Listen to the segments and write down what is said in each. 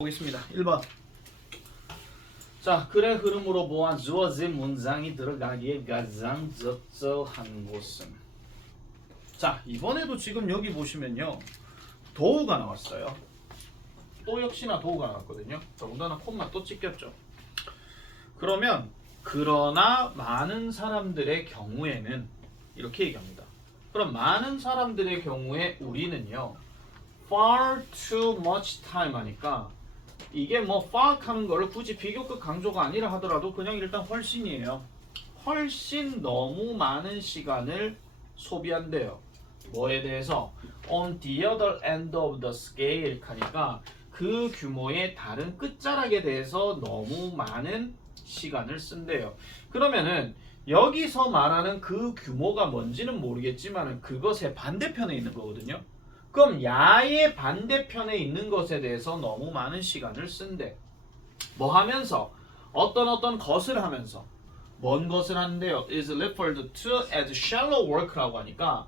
보겠습니다. 1번. 자, 글의 흐름으로 보아 주어진 문장이 들어가기에 가장 적절한 곳은. 자, 이번에도 지금 여기 보시면요, 도우가 나왔어요. 또 역시나 도우가 나왔거든요. 더군다나 콤마 또 찍혔죠. 그러면 그러나 많은 사람들의 경우에는 이렇게 얘기합니다. 그럼 많은 사람들의 경우에 우리는요, far too much time 하니까 이게 뭐 far 하는 거를 굳이 비교급 강조가 아니라 하더라도 그냥 일단 훨씬이에요. 훨씬 너무 많은 시간을 소비한대요. 뭐에 대해서? On the other end of the scale 하니까 그 규모의 다른 끝자락에 대해서 너무 많은 시간을 쓴대요. 그러면은 여기서 말하는 그 규모가 뭔지는 모르겠지만 그것의 반대편에 있는 거거든요. 그럼 야의 반대편에 있는 것에 대해서 너무 많은 시간을 쓴대. 뭐 하면서? 어떤 것을 하면서. 뭔 것을 하는데요? is referred to as shallow work라고 하니까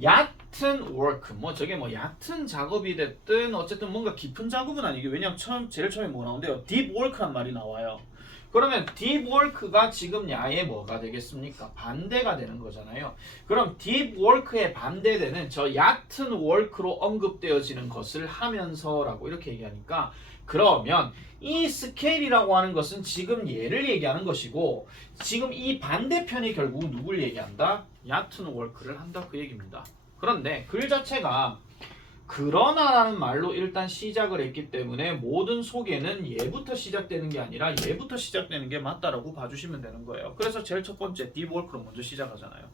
얕은 work, 뭐 저게 뭐 얕은 작업이 됐든 어쨌든 뭔가 깊은 작업은 아니게. 왜냐면 제일 처음에 뭐 나오는데요? deep work란 말이 나와요. 그러면 deep work가 지금 야의 뭐가 되겠습니까? 반대가 되는 거잖아요. 그럼 deep work에 반대되는 저 얕은 work로 언급되어지는 것을 하면서라고 이렇게 얘기하니까, 그러면 이 스케일이라고 하는 것은 지금 얘를 얘기하는 것이고, 지금 이 반대편이 결국 누굴 얘기한다? 얕은 work를 한다, 그 얘기입니다. 그런데 글 자체가 그러나라는 말로 일단 시작을 했기 때문에 모든 소개는 얘부터 시작되는 게 아니라 얘부터 시작되는 게 맞다라고 봐주시면 되는 거예요. 그래서 제일 첫 번째 deep work로 먼저 시작하잖아요.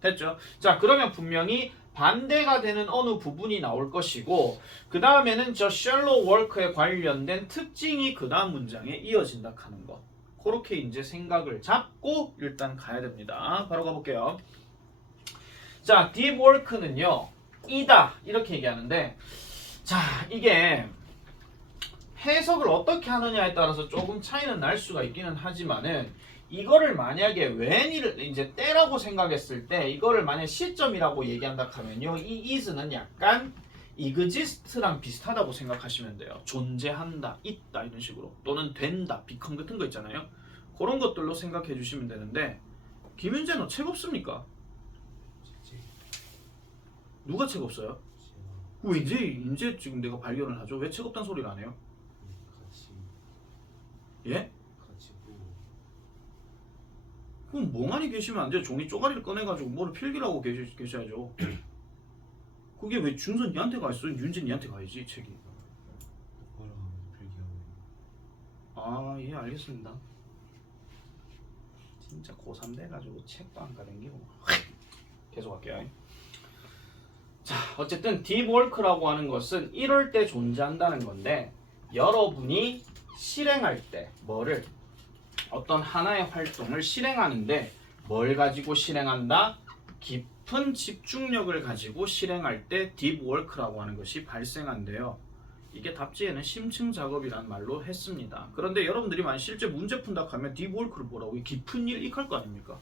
됐죠? 자, 그러면 분명히 반대가 되는 어느 부분이 나올 것이고, 그 다음에는 저 shallow work에 관련된 특징이 그 다음 문장에 이어진다 하는 거. 그렇게 이제 생각을 잡고 일단 가야 됩니다. 바로 가볼게요. 자, deep work는요, 이다 이렇게 얘기하는데, 자, 이게 해석을 어떻게 하느냐에 따라서 조금 차이는 날 수가 있기는 하지만은, 이거를 만약에 when을 이제 때라고 생각했을 때 이거를 만약 시점이라고 얘기한다 하면요, 이 is는 약간 exist랑 비슷하다고 생각하시면 돼요. 존재한다, 있다 이런 식으로, 또는 된다, become 같은 거 있잖아요. 그런 것들로 생각해 주시면 되는데, 김윤재 너 책 없습니까? 누가 책 없어요? 왜 이제 지금 내가 발견을 하죠? 왜 책 없단 소리를 안 해요? 예? 그럼 멍하니 계시면 안 돼요. 종이 쪼가리를 꺼내가지고 뭐를 필기라고 계셔야죠. 그게 왜 준선 니한테 가 있어? 윤진 니한테 가야지 책이. 아, 예, 알겠습니다. 진짜 고3 돼가지고 책도 안 가댕기고. 계속 할게요. 자, 어쨌든 deep work라고 하는 것은 이럴 때 존재한다는 건데, 여러분이 실행할 때 뭐를, 어떤 하나의 활동을 실행하는데 뭘 가지고 실행한다? 깊은 집중력을 가지고 실행할 때 deep work라고 하는 것이 발생한대요. 이게 답지에는 심층 작업이라는 말로 했습니다. 그런데 여러분들이 만약 실제 문제 푼다 하면 deep work를 뭐라고? 깊은 일 익할 거 아닙니까?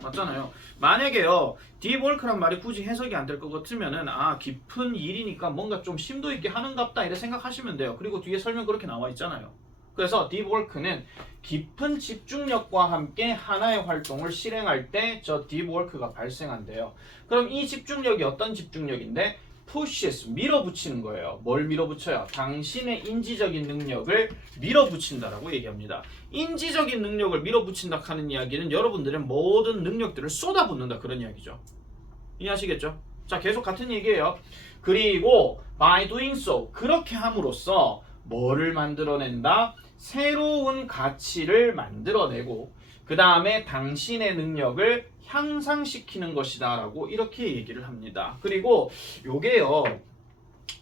맞잖아요. 만약에요, deep work란 말이 굳이 해석이 안 될 것 같으면은, 아, 깊은 일이니까 뭔가 좀 심도 있게 하는갑다 이렇게 생각하시면 돼요. 그리고 뒤에 설명 그렇게 나와 있잖아요. 그래서 deep work는 깊은 집중력과 함께 하나의 활동을 실행할 때 저 deep work가 발생한대요. 그럼 이 집중력이 어떤 집중력인데? pushes, 밀어붙이는 거예요. 뭘 밀어붙여요? 당신의 인지적인 능력을 밀어붙인다라고 얘기합니다. 인지적인 능력을 밀어붙인다 하는 이야기는 여러분들의 모든 능력들을 쏟아붓는다, 그런 이야기죠. 이해하시겠죠? 자, 계속 같은 얘기예요. 그리고 by doing so, 그렇게 함으로써 뭐를 만들어낸다? 새로운 가치를 만들어내고 그 다음에 당신의 능력을 향상시키는 것이다 라고 이렇게 얘기를 합니다. 그리고 요게요,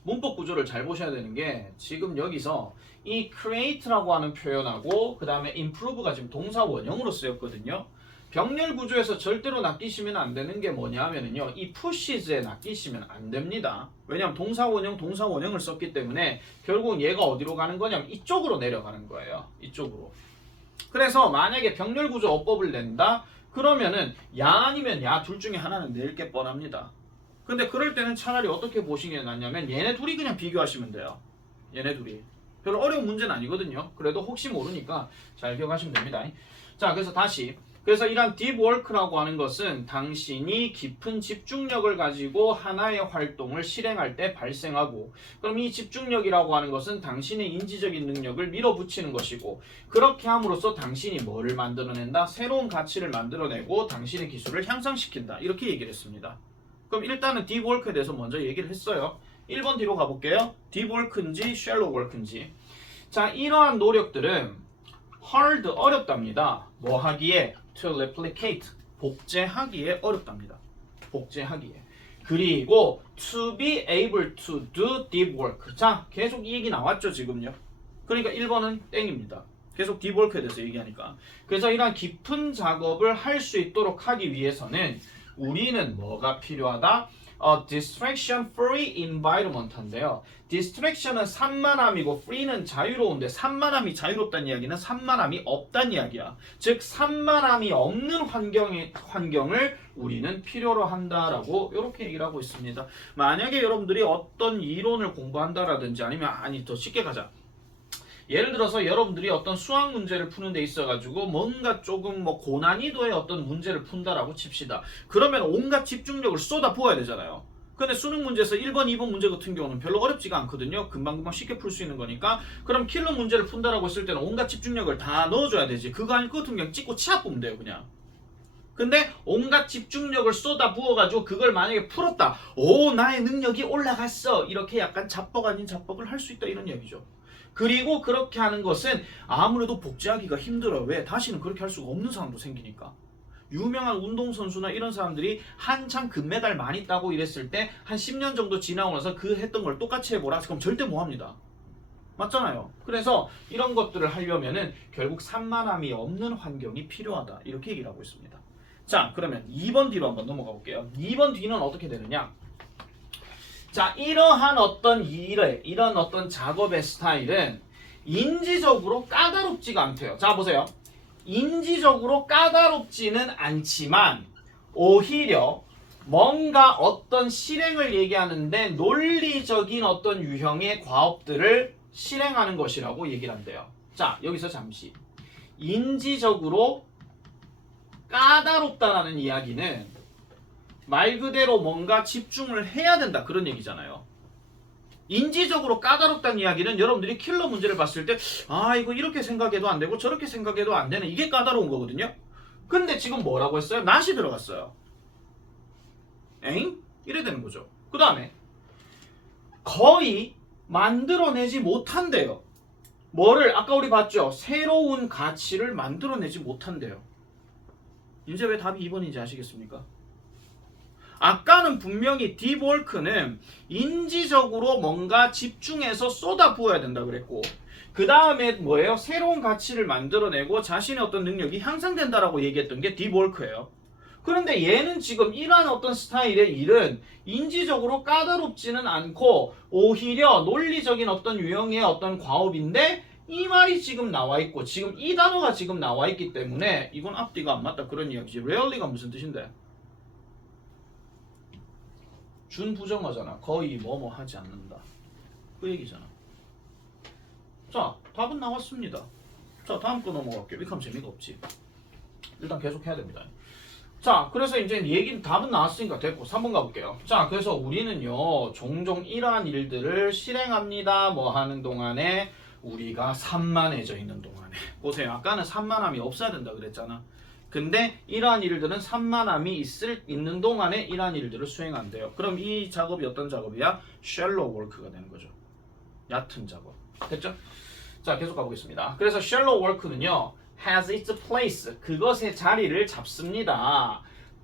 문법 구조를 잘 보셔야 되는 게, 지금 여기서 이 create라고 하는 표현하고 그 다음에 improve가 지금 동사 원형으로 쓰였거든요. 병렬 구조에서 절대로 낚이시면 안 되는 게 뭐냐면요, 이 pushes에 낚이시면 안 됩니다. 왜냐하면 동사 원형을 썼기 때문에 결국 얘가 어디로 가는 거냐면 이쪽으로 내려가는 거예요. 이쪽으로. 그래서 만약에 병렬 구조 어법을 낸다? 그러면은 야 아니면 야 둘 중에 하나는 낼 게 뻔합니다. 근데 그럴 때는 차라리 어떻게 보시는 게 낫냐면 얘네 둘이 그냥 비교하시면 돼요. 얘네 둘이. 별로 어려운 문제는 아니거든요. 그래도 혹시 모르니까 잘 기억하시면 됩니다. 자, 그래서 다시. 그래서 이런 deep work라고 하는 것은 당신이 깊은 집중력을 가지고 하나의 활동을 실행할 때 발생하고, 그럼 이 집중력이라고 하는 것은 당신의 인지적인 능력을 밀어붙이는 것이고, 그렇게 함으로써 당신이 뭐를 만들어낸다? 새로운 가치를 만들어내고 당신의 기술을 향상시킨다. 이렇게 얘기를 했습니다. 그럼 일단은 deep work에 대해서 먼저 얘기를 했어요. 1번 뒤로 가볼게요. deep work인지 shallow work인지. 자, 이러한 노력들은 hard, 어렵답니다. 뭐 하기에? to replicate, 복제하기에 어렵답니다. 복제하기에. 그리고 to be able to do deep work. 자, 계속 이 얘기 나왔죠, 지금요. 그러니까 1번은 땡입니다. 계속 deep work에 대해서 얘기하니까. 그래서 이런 깊은 작업을 할 수 있도록 하기 위해서는 우리는 뭐가 필요하다? distraction free environment인데요. distraction은 산만함이고 free는 자유로운데, 산만함이 자유롭다는 이야기는 산만함이 없다는 이야기야. 즉 산만함이 없는 환경을 우리는 필요로 한다라고 이렇게 얘기를 하고 있습니다. 만약에 여러분들이 어떤 이론을 공부한다라든지 아니면 더 쉽게 가자. 예를 들어서 여러분들이 어떤 수학 문제를 푸는 데 있어가지고 뭔가 조금 고난이도의 어떤 문제를 푼다라고 칩시다. 그러면 온갖 집중력을 쏟아 부어야 되잖아요. 근데 수능 문제에서 1번, 2번 문제 같은 경우는 별로 어렵지가 않거든요. 금방금방 쉽게 풀 수 있는 거니까. 그럼 킬러 문제를 푼다라고 했을 때는 온갖 집중력을 다 넣어줘야 되지. 그거 아닐 것 같으면 그냥 찍고 치아 보면 돼요, 그냥. 근데 온갖 집중력을 쏟아 부어가지고 그걸 만약에 풀었다. 오, 나의 능력이 올라갔어. 이렇게 약간 자뻑 아닌 자뻑을 할 수 있다, 이런 얘기죠. 그리고 그렇게 하는 것은 아무래도 복제하기가 힘들어요. 왜? 다시는 그렇게 할 수가 없는 상황도 생기니까. 유명한 운동선수나 이런 사람들이 한창 금메달 많이 따고 이랬을 때 한 10년 정도 지나고 나서 그 했던 걸 똑같이 해보라. 그럼 절대 못합니다. 맞잖아요. 그래서 이런 것들을 하려면은 결국 산만함이 없는 환경이 필요하다. 이렇게 얘기를 하고 있습니다. 자, 그러면 2번 뒤로 한번 넘어가 볼게요. 2번 뒤는 어떻게 되느냐? 자, 이러한 어떤 일의, 이런 어떤 작업의 스타일은 인지적으로 까다롭지가 않대요. 자, 보세요. 인지적으로 까다롭지는 않지만 오히려 뭔가 어떤 실행을 얘기하는데 논리적인 어떤 유형의 과업들을 실행하는 것이라고 얘기를 한대요. 자, 여기서 잠시. 인지적으로 까다롭다라는 이야기는 말 그대로 뭔가 집중을 해야 된다, 그런 얘기잖아요. 인지적으로 까다롭다는 이야기는 여러분들이 킬러 문제를 봤을 때 이거 이렇게 생각해도 안 되고 저렇게 생각해도 안 되는, 이게 까다로운 거거든요. 근데 지금 뭐라고 했어요? not이 들어갔어요. 에잉? 이래 되는 거죠. 그 다음에 거의 만들어내지 못한대요. 뭐를? 아까 우리 봤죠? 새로운 가치를 만들어내지 못한대요. 이제 왜 답이 2번인지 아시겠습니까? 아까는 분명히 deep work는 인지적으로 뭔가 집중해서 쏟아 부어야 된다 그랬고, 그 다음에 뭐예요? 새로운 가치를 만들어내고 자신의 어떤 능력이 향상된다라고 얘기했던 게 deep work예요. 그런데 얘는 지금 이러한 어떤 스타일의 일은 인지적으로 까다롭지는 않고 오히려 논리적인 어떤 유형의 어떤 과업인데, 이 말이 지금 나와 있고 지금 이 단어가 지금 나와 있기 때문에 이건 앞뒤가 안 맞다, 그런 이야기지. rarely가 무슨 뜻인데? 준부정어잖아. 거의 뭐뭐 하지 않는다, 그 얘기잖아. 자, 답은 나왔습니다. 자, 다음 거 넘어갈게요. 이렇게 하면 재미가 없지. 일단 계속 해야 됩니다. 자, 그래서 이제 답은 나왔으니까 됐고 3번 가볼게요. 자, 그래서 우리는요 종종 이러한 일들을 실행합니다. 뭐 하는 동안에? 우리가 산만해져 있는 동안에. 보세요, 아까는 산만함이 없어야 된다 그랬잖아. 근데 이러한 일들은 산만함이 있는 동안에 이러한 일들을 수행한대요. 그럼 이 작업이 어떤 작업이야? shallow work가 되는 거죠. 얕은 작업. 됐죠? 자, 계속 가보겠습니다. 그래서 shallow work는요 has its place, 그것의 자리를 잡습니다.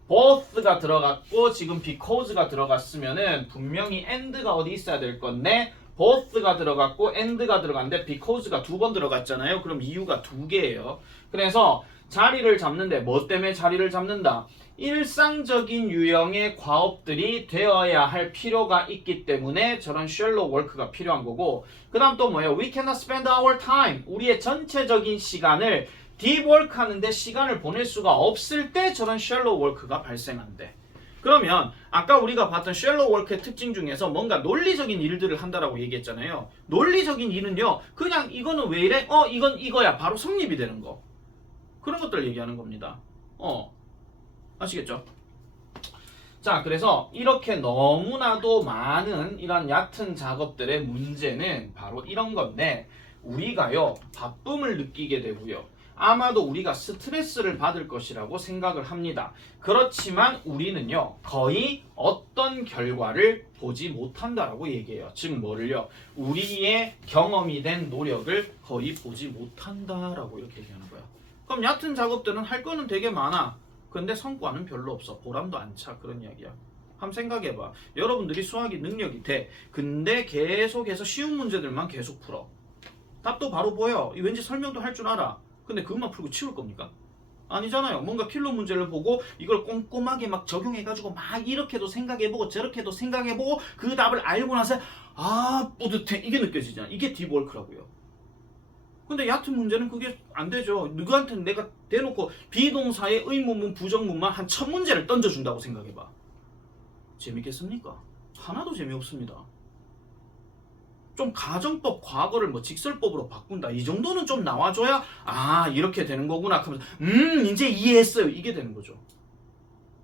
both가 들어갔고 지금 because가 들어갔으면은 분명히 and가 어디 있어야 될 건데 both가 들어갔고 and가 들어갔는데 because가 2번 들어갔잖아요. 그럼 이유가 2개예요. 그래서 자리를 잡는데, 뭐 때문에 자리를 잡는다? 일상적인 유형의 과업들이 되어야 할 필요가 있기 때문에 저런 shallow work가 필요한 거고, 그 다음 또 뭐예요? We cannot spend our time, 우리의 전체적인 시간을 deep work 하는데 시간을 보낼 수가 없을 때 저런 shallow work가 발생한대. 그러면 아까 우리가 봤던 쉘로 워크의 특징 중에서 뭔가 논리적인 일들을 한다라고 얘기했잖아요. 논리적인 일은요. 그냥 이거는 왜 이래? 이건 이거야. 바로 성립이 되는 거. 그런 것들 얘기하는 겁니다. 아시겠죠? 자, 그래서 이렇게 너무나도 많은 이런 얕은 작업들의 문제는 바로 이런 건데 우리가요 바쁨을 느끼게 되고요. 아마도 우리가 스트레스를 받을 것이라고 생각을 합니다. 그렇지만 우리는요 거의 어떤 결과를 보지 못한다라고 얘기해요. 즉 뭐를요? 우리의 경험이 된 노력을 거의 보지 못한다라고 이렇게 얘기하는 거야. 그럼 얕은 작업들은 할 거는 되게 많아. 근데 성과는 별로 없어. 보람도 안 차. 그런 이야기야. 한번 생각해봐. 여러분들이 수학이 능력이 돼. 근데 계속해서 쉬운 문제들만 계속 풀어. 답도 바로 보여. 왠지 설명도 할 줄 알아. 근데 그것만 풀고 치울 겁니까? 아니잖아요. 뭔가 필로 문제를 보고 이걸 꼼꼼하게 막 적용해가지고 막 이렇게도 생각해보고 저렇게도 생각해보고 그 답을 알고 나서 뿌듯해. 이게 느껴지잖아. 이게 딥워크라고요. 근데 얕은 문제는 그게 안 되죠. 누구한테는 내가 대놓고 비동사의 의문문, 부정문만 한 1000문제를 던져준다고 생각해봐. 재밌겠습니까? 하나도 재미없습니다. 좀 가정법 과거를 뭐 직설법으로 바꾼다. 이 정도는 좀 나와줘야 이렇게 되는 거구나 하면서 이제 이해했어요. 이게 되는 거죠.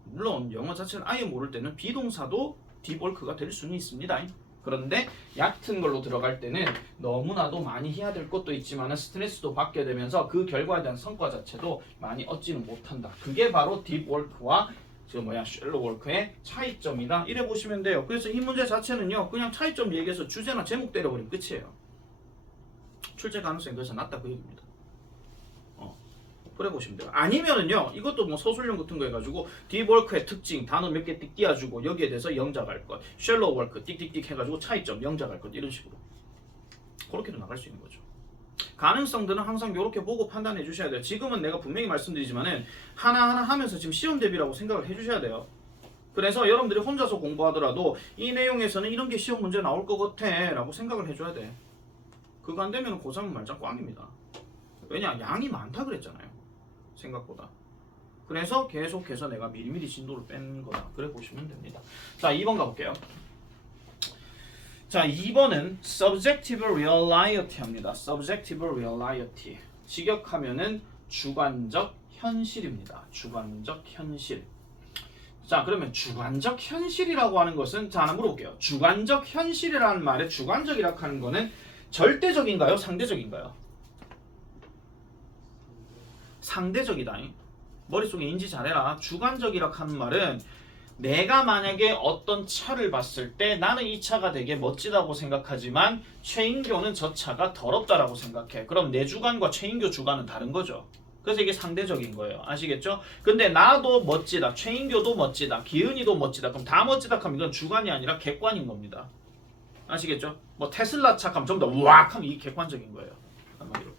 물론 영어 자체를 아예 모를 때는 비동사도 딥워크가 될 수는 있습니다. 그런데 얕은 걸로 들어갈 때는 너무나도 많이 해야 될 것도 있지만 스트레스도 받게 되면서 그 결과에 대한 성과 자체도 많이 얻지는 못한다. 그게 바로 딥워크와 쉘로 워크의 차이점이다. 이래 보시면 돼요. 그래서 이 문제 자체는요. 그냥 차이점 얘기해서 주제나 제목 때려버리면 끝이에요. 출제 가능성이 그래서 낮다 그 얘기입니다. 그래 보시면 돼요. 아니면은요. 이것도 뭐 서술형 같은 거 해가지고 딥워크의 특징 단어 몇 개 띡 띄워주고 여기에 대해서 영작할 것, 쉘로 워크 띡띡띡 해가지고 차이점 영작할 것 이런 식으로 그렇게도 나갈 수 있는 거죠. 가능성들은 항상 이렇게 보고 판단해 주셔야 돼요. 지금은 내가 분명히 말씀드리지만은 하나하나 하면서 지금 시험 대비라고 생각을 해 주셔야 돼요. 그래서 여러분들이 혼자서 공부하더라도 이 내용에서는 이런 게 시험 문제 나올 것 같아 라고 생각을 해줘야 돼. 그거 안 되면 고3은 말짱 꽝입니다. 왜냐? 양이 많다 그랬잖아요. 생각보다. 그래서 계속해서 내가 미리미리 진도를 뺀 거다. 그래 보시면 됩니다. 자, 2번 가볼게요. 자, 2번은 subjective reality 합니다. subjective reality. 직역하면은 주관적 현실입니다. 주관적 현실. 자, 그러면 주관적 현실이라고 하는 것은 자, 하나 물어볼게요. 주관적 현실이라는 말에 주관적이라고 하는 거는 절대적인가요? 상대적인가요? 상대적이다. 머릿속에 인지 잘해라. 주관적이라고 하는 말은 내가 만약에 어떤 차를 봤을 때 나는 이 차가 되게 멋지다고 생각하지만 최인교는 저 차가 더럽다라고 생각해. 그럼 내 주관과 최인교 주관은 다른 거죠. 그래서 이게 상대적인 거예요. 아시겠죠? 근데 나도 멋지다. 최인교도 멋지다. 기은이도 멋지다. 그럼 다 멋지다 하면 이건 주관이 아니라 객관인 겁니다. 아시겠죠? 뭐 테슬라 차 하면 전부 다 우악 하면 이게 객관적인 거예요. 한마디로.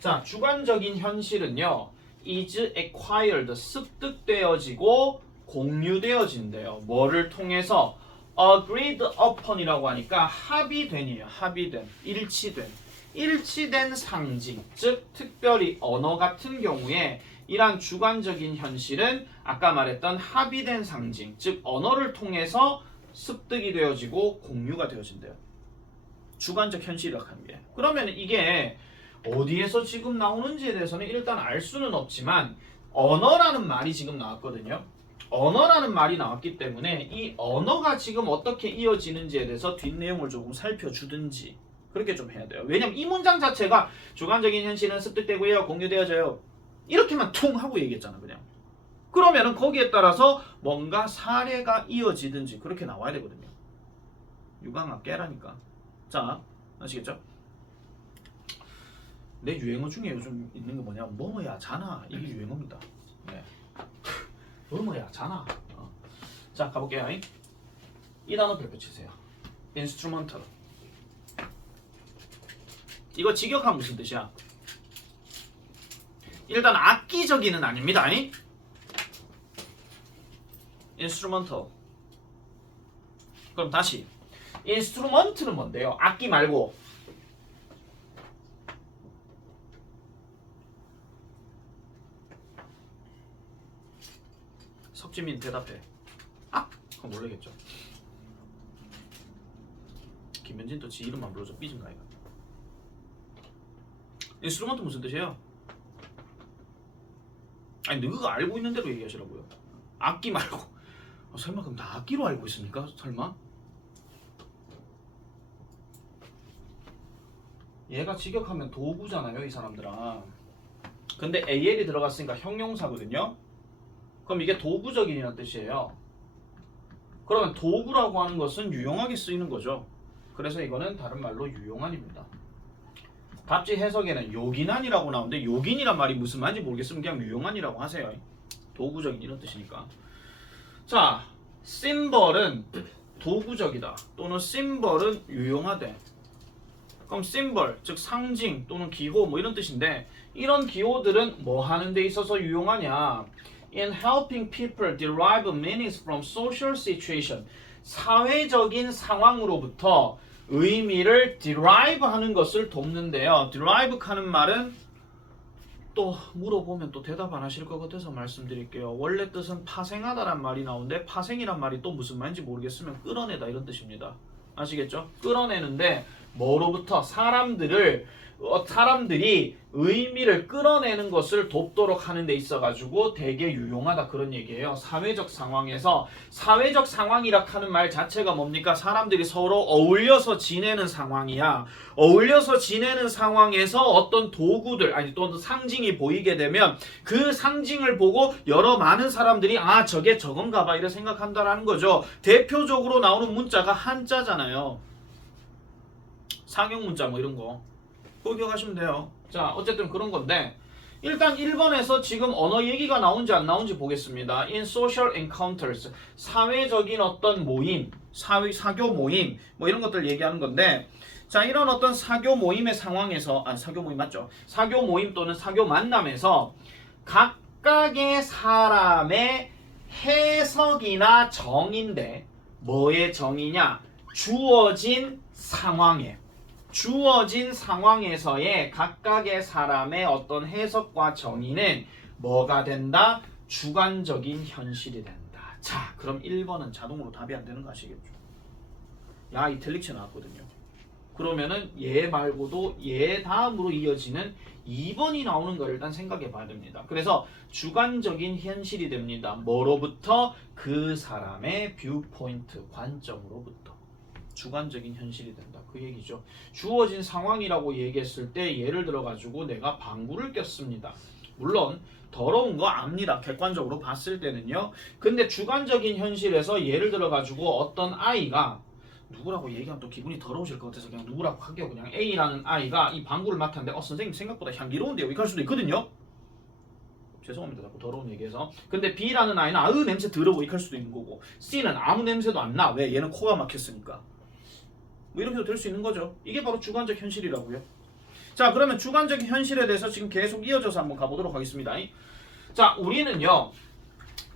자, 주관적인 현실은요. is acquired, 습득되어지고 공유되어진대요. 뭐를 통해서? agreed upon이라고 하니까 합의된이에요. 합의된, 일치된 상징, 즉 특별히 언어 같은 경우에 이러한 주관적인 현실은 아까 말했던 합의된 상징, 즉 언어를 통해서 습득이 되어지고 공유가 되어진대요. 주관적 현실이라고 하는 게. 그러면 이게 어디에서 지금 나오는지에 대해서는 일단 알 수는 없지만 언어라는 말이 지금 나왔거든요. 언어라는 말이 나왔기 때문에 이 언어가 지금 어떻게 이어지는지에 대해서 뒷내용을 조금 살펴주든지 그렇게 좀 해야 돼요. 왜냐면 이 문장 자체가 주관적인 현실은 습득되고요, 공유되어져요. 이렇게만 퉁 하고 얘기했잖아, 그냥. 그러면은 거기에 따라서 뭔가 사례가 이어지든지 그렇게 나와야 되거든요. 유광아 깨라니까. 자, 아시겠죠? 내 유행어 중에 요즘 있는 거 뭐냐? 뭐뭐야 자나. 이게 유행어입니다. 네. 뭐뭐야 자나. 자, 가볼게요. 이 단어 별표 치세요. instrumental. 이거 직역하면 무슨 뜻이야? 일단 악기적이는 아닙니다. instrumental. 그럼 다시 instrument는 뭔데요? 악기 말고 석지민 대답해. 깜짝 놀라겠죠. 김현진 또 지 이름만 불러줘 삐진 거 아이가. 인스트루먼트 무슨 뜻이에요? 아니 너가 알고 있는 대로 얘기하시라고요. 악기 말고. 설마 그럼 다 악기로 알고 있습니까? 설마? 얘가 직역하면 도구잖아요, 이 사람들아. 근데 AL이 들어갔으니까 형용사거든요. 그럼 이게 도구적인이라는 뜻이에요. 그러면 도구라고 하는 것은 유용하게 쓰이는 거죠. 그래서 이거는 다른 말로 유용한입니다. 답지 해석에는 요긴한이라고 나오는데 요긴이란 말이 무슨 말인지 모르겠으면 그냥 유용한이라고 하세요. 도구적인 이런 뜻이니까. 자, 심벌은 도구적이다 또는 심벌은 유용하대. 그럼 심벌, 즉 상징 또는 기호 뭐 이런 뜻인데 이런 기호들은 뭐 하는 데 있어서 유용하냐? In helping people derive meanings from social situation. 사회적인 상황으로부터 의미를 derive 하는 것을 돕는데요. derive 하는 말은 또 물어보면 또 대답 안 하실 것 같아서 말씀드릴게요. 원래 뜻은 파생하다란 말이 나오는데 파생이란 말이 또 무슨 말인지 모르겠으면 끌어내다 이런 뜻입니다. 아시겠죠? 끌어내는데 뭐로부터 사람들이 의미를 끌어내는 것을 돕도록 하는 데 있어가지고 되게 유용하다 그런 얘기예요. 사회적 상황에서 사회적 상황이라 하는 말 자체가 뭡니까? 사람들이 서로 어울려서 지내는 상황이야. 어울려서 지내는 상황에서 어떤 도구들 아니 또는 상징이 보이게 되면 그 상징을 보고 여러 많은 사람들이 아 저게 저건가 봐 이렇게 생각한다라는 거죠. 대표적으로 나오는 문자가 한자잖아요. 상용 문자 뭐 이런 거 그거 기억하시면 돼요. 자 어쨌든 그런 건데 일단 1번에서 지금 언어 얘기가 나온지 안 나온지 보겠습니다. In social encounters 사회적인 어떤 모임 사교 모임 뭐 이런 것들 얘기하는 건데 자 이런 어떤 사교 모임의 상황에서 사교 모임 맞죠? 사교 모임 또는 사교 만남에서 각각의 사람의 해석이나 정인데 뭐의 정이냐? 주어진 상황에서의 각각의 사람의 어떤 해석과 정의는 뭐가 된다? 주관적인 현실이 된다. 자, 그럼 1번은 자동으로 답이 안 되는 거 아시겠죠? 야, 이탈릭체 나왔거든요. 그러면은 얘 말고도 얘 다음으로 이어지는 2번이 나오는 걸 일단 생각해 봐야 됩니다. 그래서 주관적인 현실이 됩니다. 뭐로부터? 그 사람의 뷰포인트, 관점으로부터. 주관적인 현실이 된다. 그 얘기죠. 주어진 상황이라고 얘기했을 때 예를 들어가지고 내가 방구를 꼈습니다. 물론 더러운 거 압니다. 객관적으로 봤을 때는요. 근데 주관적인 현실에서 예를 들어가지고 어떤 아이가 누구라고 얘기하면 또 기분이 더러우실 것 같아서 그냥 누구라고 할게요. 그냥 A라는 아이가 이 방구를 맡았는데 선생님 생각보다 향기로운데요. 이렇게 할 수도 있거든요. 죄송합니다. 자꾸 더러운 얘기해서. 근데 B라는 아이는 아으 냄새 더러워 이렇게 할 수도 있는 거고 C는 아무 냄새도 안 나. 왜? 얘는 코가 막혔으니까. 뭐 이렇게도 될 수 있는 거죠. 이게 바로 주관적 현실이라고요. 자 그러면 주관적 현실에 대해서 지금 계속 이어져서 한번 가보도록 하겠습니다. 자 우리는요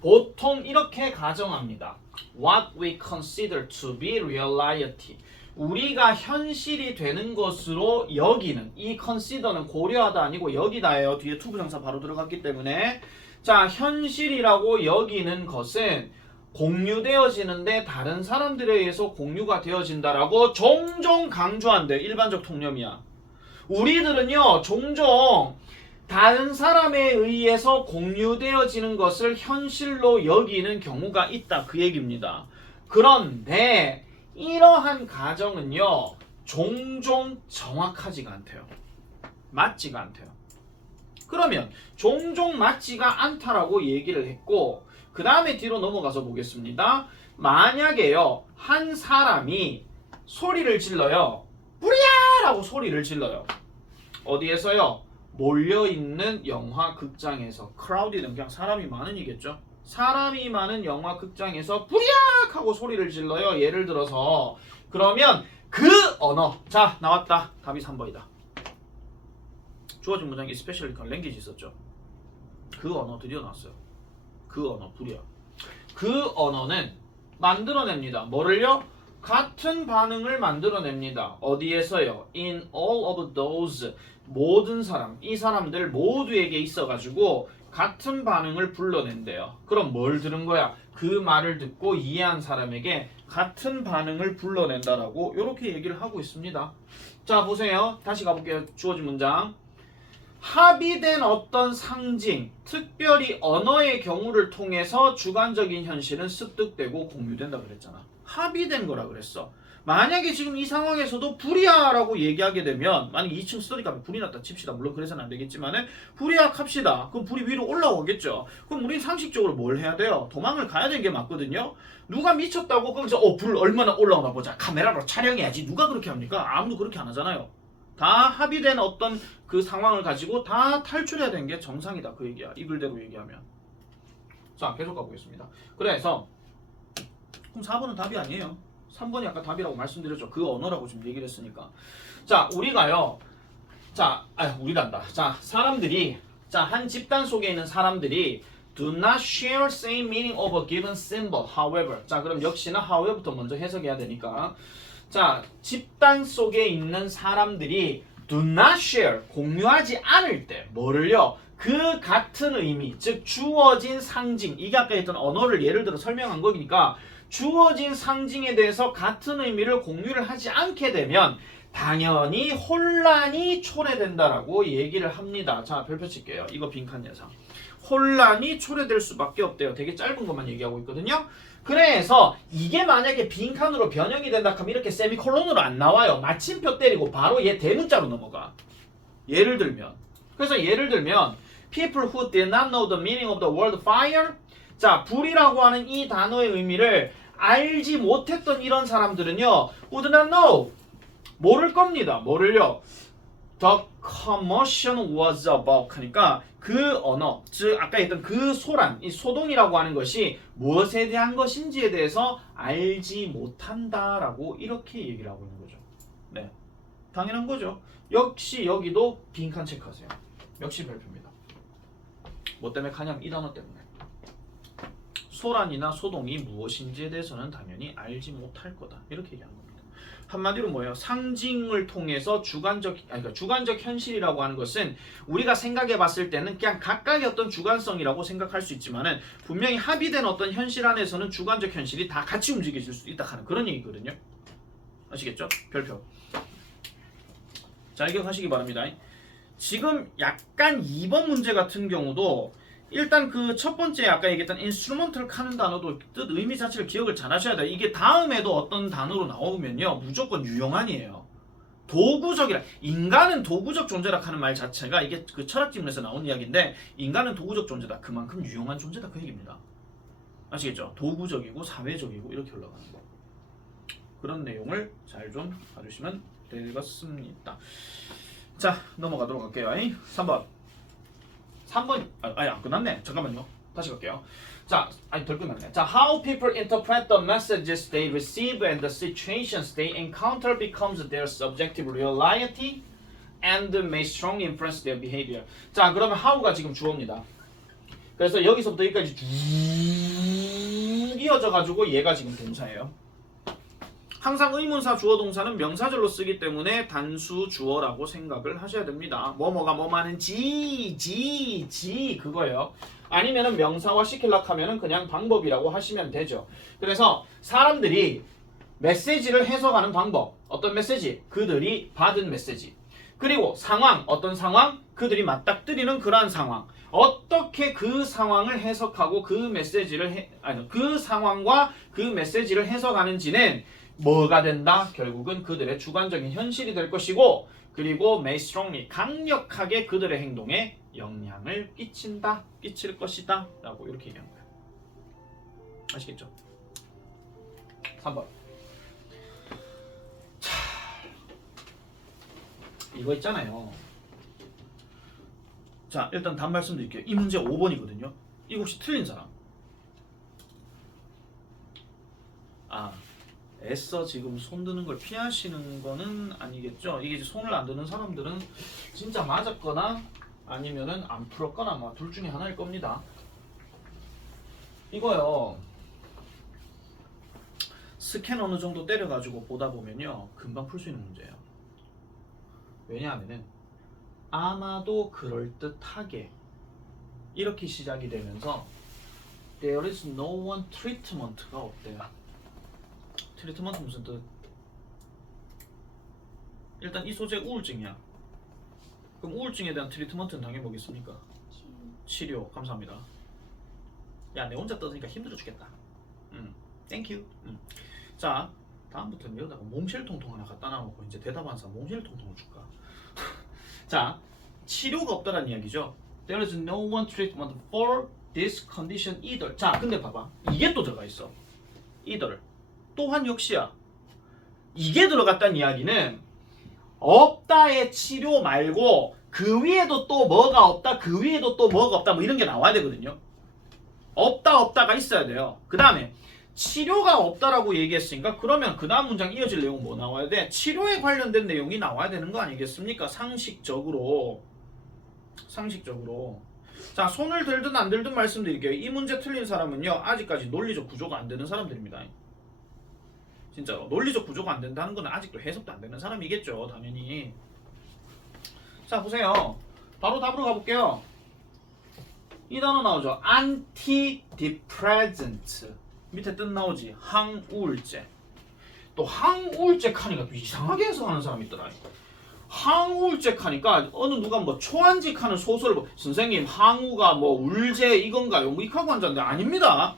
보통 이렇게 가정합니다. What we consider to be reality. 우리가 현실이 되는 것으로 여기는 이 consider는 고려하다 아니고 여기다예요. 뒤에 to 부정사 바로 들어갔기 때문에 자 현실이라고 여기는 것은 공유되어지는데 다른 사람들에 의해서 공유가 되어진다라고 종종 강조한대. 일반적 통념이야. 우리들은요 종종 다른 사람에 의해서 공유되어지는 것을 현실로 여기는 경우가 있다 그 얘기입니다. 그런데 이러한 가정은요 종종 정확하지가 않대요. 맞지가 않대요. 그러면 종종 맞지가 않다라고 얘기를 했고 그 다음에 뒤로 넘어가서 보겠습니다. 만약에요 한 사람이 소리를 질러요. 뿌리야! 라고 소리를 질러요. 어디에서요? 몰려있는 영화 극장에서. 크라우디는 그냥 사람이 많은이겠죠. 사람이 많은 영화 극장에서 뿌리야! 하고 소리를 질러요. 예를 들어서 그러면 그 언어 자 나왔다. 답이 3번이다. 주어진 문장에 스페셜 랭귀지 있었죠. 그 언어 드디어 나왔어요. 그 언어 불이야. 그 언어는 만들어냅니다. 뭐를요? 같은 반응을 만들어냅니다. 어디에서요? In all of those 모든 사람, 이 사람들 모두에게 있어가지고 같은 반응을 불러낸대요. 그럼 뭘 들은 거야? 그 말을 듣고 이해한 사람에게 같은 반응을 불러낸다라고 이렇게 얘기를 하고 있습니다. 자, 보세요. 다시 가볼게요. 주어진 문장. 합의된 어떤 상징, 특별히 언어의 경우를 통해서 주관적인 현실은 습득되고 공유된다 그랬잖아. 합의된 거라 그랬어. 만약에 지금 이 상황에서도 불이야라고 얘기하게 되면, 만약에 2층 스터디값에 불이 났다 칩시다. 물론 그래서는 안 되겠지만은 불이야 합시다. 그럼 불이 위로 올라오겠죠. 그럼 우리는 상식적으로 뭘 해야 돼요? 도망을 가야 되는 게 맞거든요. 누가 미쳤다고 거기서 불 얼마나 올라오나 보자. 카메라로 촬영해야지. 누가 그렇게 합니까? 아무도 그렇게 안 하잖아요. 다 합의된 어떤 그 상황을 가지고 다 탈출해야 되는 게 정상이다. 그 얘기야. 이 글대로 얘기하면. 자, 계속 가보겠습니다. 그래서 그럼 4번은 답이 아니에요. 3번이 아까 답이라고 말씀드렸죠. 그 언어라고 지금 얘기를 했으니까. 자, 우리가요. 우리란다. 자, 사람들이, 한 집단 속에 있는 사람들이 do not share same meaning of a given symbol. However. 자, 그럼 역시나 however부터 먼저 해석해야 되니까. 자, 집단 속에 있는 사람들이 do not share, 공유하지 않을 때 뭐를요? 그 같은 의미, 즉 주어진 상징, 이게 아까 했던 언어를 예를 들어 설명한 거니까 주어진 상징에 대해서 같은 의미를 공유를 하지 않게 되면 당연히 혼란이 초래된다라고 얘기를 합니다. 자, 별표 칠게요. 이거 빈칸 예상. 혼란이 초래될 수밖에 없대요. 되게 짧은 것만 얘기하고 있거든요. 그래서 이게 만약에 빈칸으로 변형이 된다 하면 이렇게 세미콜론으로 안 나와요. 마침표 때리고 바로 얘 대문자로 넘어가. 예를 들면 people who did not know the meaning of the word fire. 자, 불이라고 하는 이 단어의 의미를 알지 못했던 이런 사람들은요, would not know, 모를 겁니다. 뭐를요? The commotion was about 하니까 그 언어, 즉 아까 했던 그 소란, 이 소동이라고 하는 것이 무엇에 대한 것인지에 대해서 알지 못한다라고 이렇게 얘기를 하고 있는 거죠. 네, 당연한 거죠. 역시 여기도 빈칸 체크하세요. 역시 별표입니다. 뭐 때문에 가냐면 이 단어 때문에. 소란이나 소동이 무엇인지에 대해서는 당연히 알지 못할 거다. 이렇게 얘기하는 겁니다. 한마디로 뭐예요? 상징을 통해서 주관적 현실이라고 하는 것은 우리가 생각해 봤을 때는 그냥 각각의 어떤 주관성이라고 생각할 수 있지만은 분명히 합의된 어떤 현실 안에서는 주관적 현실이 다 같이 움직여질 수 있다 하는 그런 얘기거든요. 아시겠죠? 별표. 자, 기억하시기 바랍니다. 지금 약간 2번 문제 같은 경우도 일단 그 첫 번째 아까 얘기했던 인스트루먼트를 하는 단어도 뜻 의미 자체를 기억을 잘 하셔야 돼요. 이게 다음에도 어떤 단어로 나오면요 무조건 유용한이에요. 도구적이라, 인간은 도구적 존재라 하는 말 자체가 이게 그 철학 지문에서 나온 이야기인데 인간은 도구적 존재다. 그만큼 유용한 존재다 그 얘기입니다. 아시겠죠? 도구적이고 사회적이고 이렇게 올라가는 거. 그런 내용을 잘 좀 봐주시면 되겠습니다. 자, 넘어가도록 할게요. 3번. 3번 안 끝났네. 잠깐만요. 다시 갈게요. 자, 덜 끝났네. 자, how people interpret the messages they receive and the situations they encounter becomes their subjective reality and may strongly influence their behavior. 자, 그러면 how가 지금 주어입니다. 그래서 여기서부터 여기까지 쭉 이어져 가지고 얘가 지금 동사예요. 항상 의문사 주어 동사는 명사절로 쓰기 때문에 단수 주어라고 생각을 하셔야 됩니다. 뭐뭐가 뭐만은 지 그거예요. 아니면은 명사화 시키려고 하면은 그냥 방법이라고 하시면 되죠. 그래서 사람들이 메시지를 해석하는 방법, 어떤 메시지? 그들이 받은 메시지. 그리고 상황, 어떤 상황? 그들이 맞닥뜨리는 그러한 상황. 어떻게 그 상황을 해석하고 그 메시지를 그 상황과 그 메시지를 해석하는지는 뭐가 된다? 결국은 그들의 주관적인 현실이 될 것이고, 그리고 may strongly, 강력하게 그들의 행동에 영향을 끼칠 것이다 라고 이렇게 얘기한 거예요. 아시겠죠? 3번. 자, 이거 있잖아요. 자, 일단 답 말씀드릴게요. 이 문제 5번이거든요. 이거 혹시 틀린 사람? 애써 지금 손 드는 걸 피하시는 거는 아니겠죠? 이게 손을 안 드는 사람들은 진짜 맞았거나 아니면은 안 풀었거나 뭐 둘 중에 하나일 겁니다. 이거요. 스캔 어느 정도 때려가지고 보다 보면요. 금방 풀 수 있는 문제예요. 왜냐하면은 아마도 그럴듯하게 이렇게 시작이 되면서 there is no one treatment가 없대요. 트리트먼트 무슨 뜻? 일단 이 소재 우울증이야. 그럼 우울증에 대한 트리트먼트는 당연히 뭐겠습니까? 치료. 감사합니다. 야, 내 혼자 떠드니까 힘들어 죽겠다. 땡큐. 자, 다음부터는 여기다가 몽쉘통통 하나 갖다 놔놓고 이제 대답하는 사람 몽쉘통통을 줄까? 자, 치료가 없다는 이야기죠. There is no one treatment for this condition either. 자, 근데 봐봐. 이게 또 들어가 있어. either. 또한 역시야. 이게 들어갔다는 이야기는 없다의 치료 말고 그 위에도 또 뭐가 없다, 그 위에도 또 뭐가 없다, 뭐 이런 게 나와야 되거든요. 없다가 있어야 돼요. 그 다음에 치료가 없다라고 얘기했으니까 그러면 그 다음 문장 이어질 내용 뭐 나와야 돼? 치료에 관련된 내용이 나와야 되는 거 아니겠습니까? 상식적으로. 자, 손을 들든 안 들든 말씀드릴게요. 이 문제 틀린 사람은요, 아직까지 논리적 구조가 안 되는 사람들입니다. 진짜로 논리적 구조가 안 된다는 건 아직도 해석도 안 되는 사람이겠죠, 당연히. 자, 보세요. 바로 답으로 가볼게요. 이 단어 나오죠. antidepressant. 밑에 뜻 나오지. 항우울제. 또 항우울제 하니까 또 이상하게 해석하는 사람이 있더라. 항우울제 하니까 어느 누가 뭐 초안직하는 소설을 선생님 항우가 뭐 울제 이건가요? 뭐 이하고 앉았는데 아닙니다.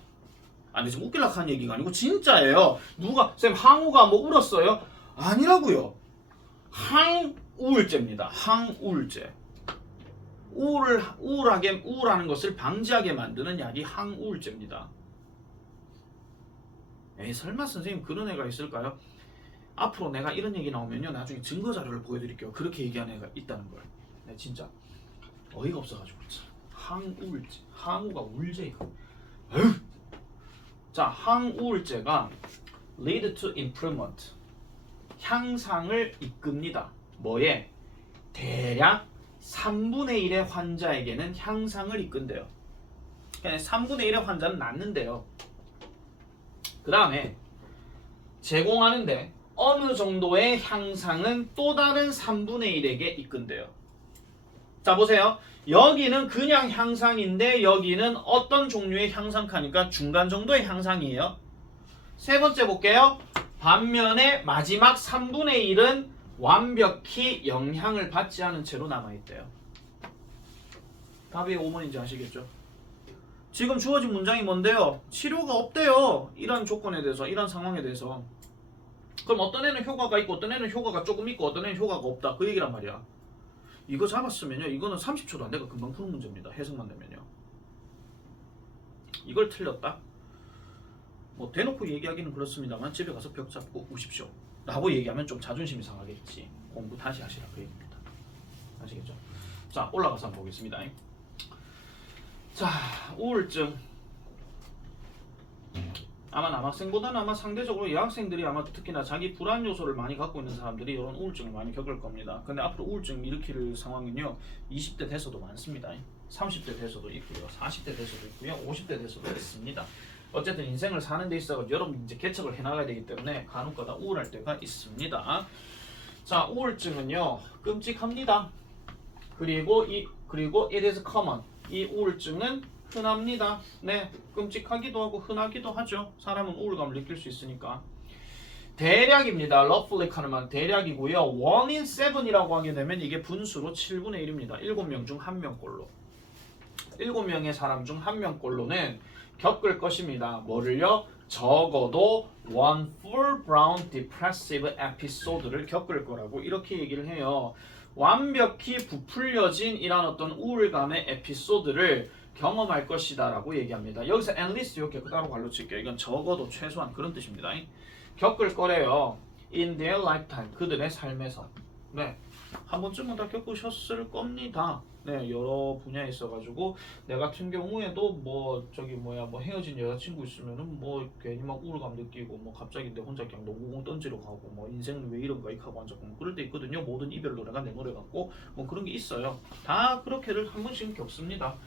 아니 지금 웃기려고 하는 얘기가 아니고 진짜예요. 누가 쌤 항우가 뭐 울었어요? 아니라고요. 항우울제입니다. 항우울제. 우울하는 것을 방지하게 만드는 약이 항우울제입니다. 에이 설마 선생님 그런 애가 있을까요? 앞으로 내가 이런 얘기 나오면요 나중에 증거 자료를 보여드릴게요. 그렇게 얘기하는 애가 있다는 걸. 네, 진짜 어이가 없어가지고 항우울제. 항우가 울제 이거. 에휴. 자, 항우울제가 lead to improvement. 향상을 이끕니다. 뭐에? 대략 3분의 1의 환자에게는 향상을 이끈대요. 그냥 3분의 1의 환자는 낫는데요. 그 다음에 제공하는데 어느 정도의 향상은 또 다른 3분의 1에게 이끈대요. 자, 보세요. 여기는 그냥 향상인데 여기는 어떤 종류의 향상카니까 중간 정도의 향상이에요. 세 번째 볼게요. 반면에 마지막 3분의 1은 완벽히 영향을 받지 않은 채로 남아있대요. 답이 5번인지 아시겠죠? 지금 주어진 문장이 뭔데요? 치료가 없대요. 이런 조건에 대해서, 이런 상황에 대해서. 그럼 어떤 애는 효과가 있고 어떤 애는 효과가 조금 있고 어떤 애는 효과가 없다. 그 얘기란 말이야. 이거 잡았으면요. 이거는 30초도 안 돼가 금방 푸는 문제입니다. 해석만 되면요. 이걸 틀렸다? 뭐 대놓고 얘기하기는 그렇습니다만 집에 가서 벽 잡고 우십시오. 라고 얘기하면 좀 자존심이 상하겠지. 공부 다시 하시라 그 얘기입니다. 아시겠죠? 자, 올라가서 한번 보겠습니다. 자, 우울증. 아마 남학생보다는 아마 상대적으로 여학생들이 아마 특히나 자기 불안 요소를 많이 갖고 있는 사람들이 이런 우울증을 많이 겪을 겁니다. 근데 앞으로 우울증 일으킬 상황은요 20대 돼서도 많습니다. 30대 돼서도 있고요, 40대 돼서도 있고요, 50대 돼서도 있습니다. 어쨌든 인생을 사는 데 있어서 여러분 이제 개척을 해나가야 되기 때문에 간혹가다 우울할 때가 있습니다. 자, 우울증은요 끔찍합니다. 그리고 it is common. 이 우울증은 흔합니다. 네, 끔찍하기도 하고 흔하기도 하죠. 사람은 우울감을 느낄 수 있으니까. 대략입니다. 러플리 카르만 대략이고요. 1 in 7이라고 하게 되면 이게 분수로 7분의 1입니다. 7명 중 1명꼴로. 7명의 사람 중 1명꼴로는 겪을 것입니다. 뭐를요? 적어도 one full blown depressive episode를 겪을 거라고 이렇게 얘기를 해요. 완벽히 부풀려진 이런 어떤 우울감의 에피소드를 경험할 것이다 라고 얘기합니다. 여기서 at least 이렇게 따로 관로 칠게요. 이건 적어도 최소한 그런 뜻입니다. 겪을 거래요. in their lifetime. 그들의 삶에서. 네, 한 번쯤은 다 겪으셨을 겁니다. 네, 여러 분야에 있어가지고 내 같은 경우에도 뭐 헤어진 여자친구 있으면은 뭐 괜히 막 우울감 느끼고 뭐 갑자기 내 혼자 그냥 농구공 던지러 가고 뭐 인생은 왜 이런가 하고 앉았고 뭐 그럴 때 있거든요. 모든 이별 노래가 내 노래 같고 뭐 그런 게 있어요. 다 그렇게를 한 번씩 겪습니다.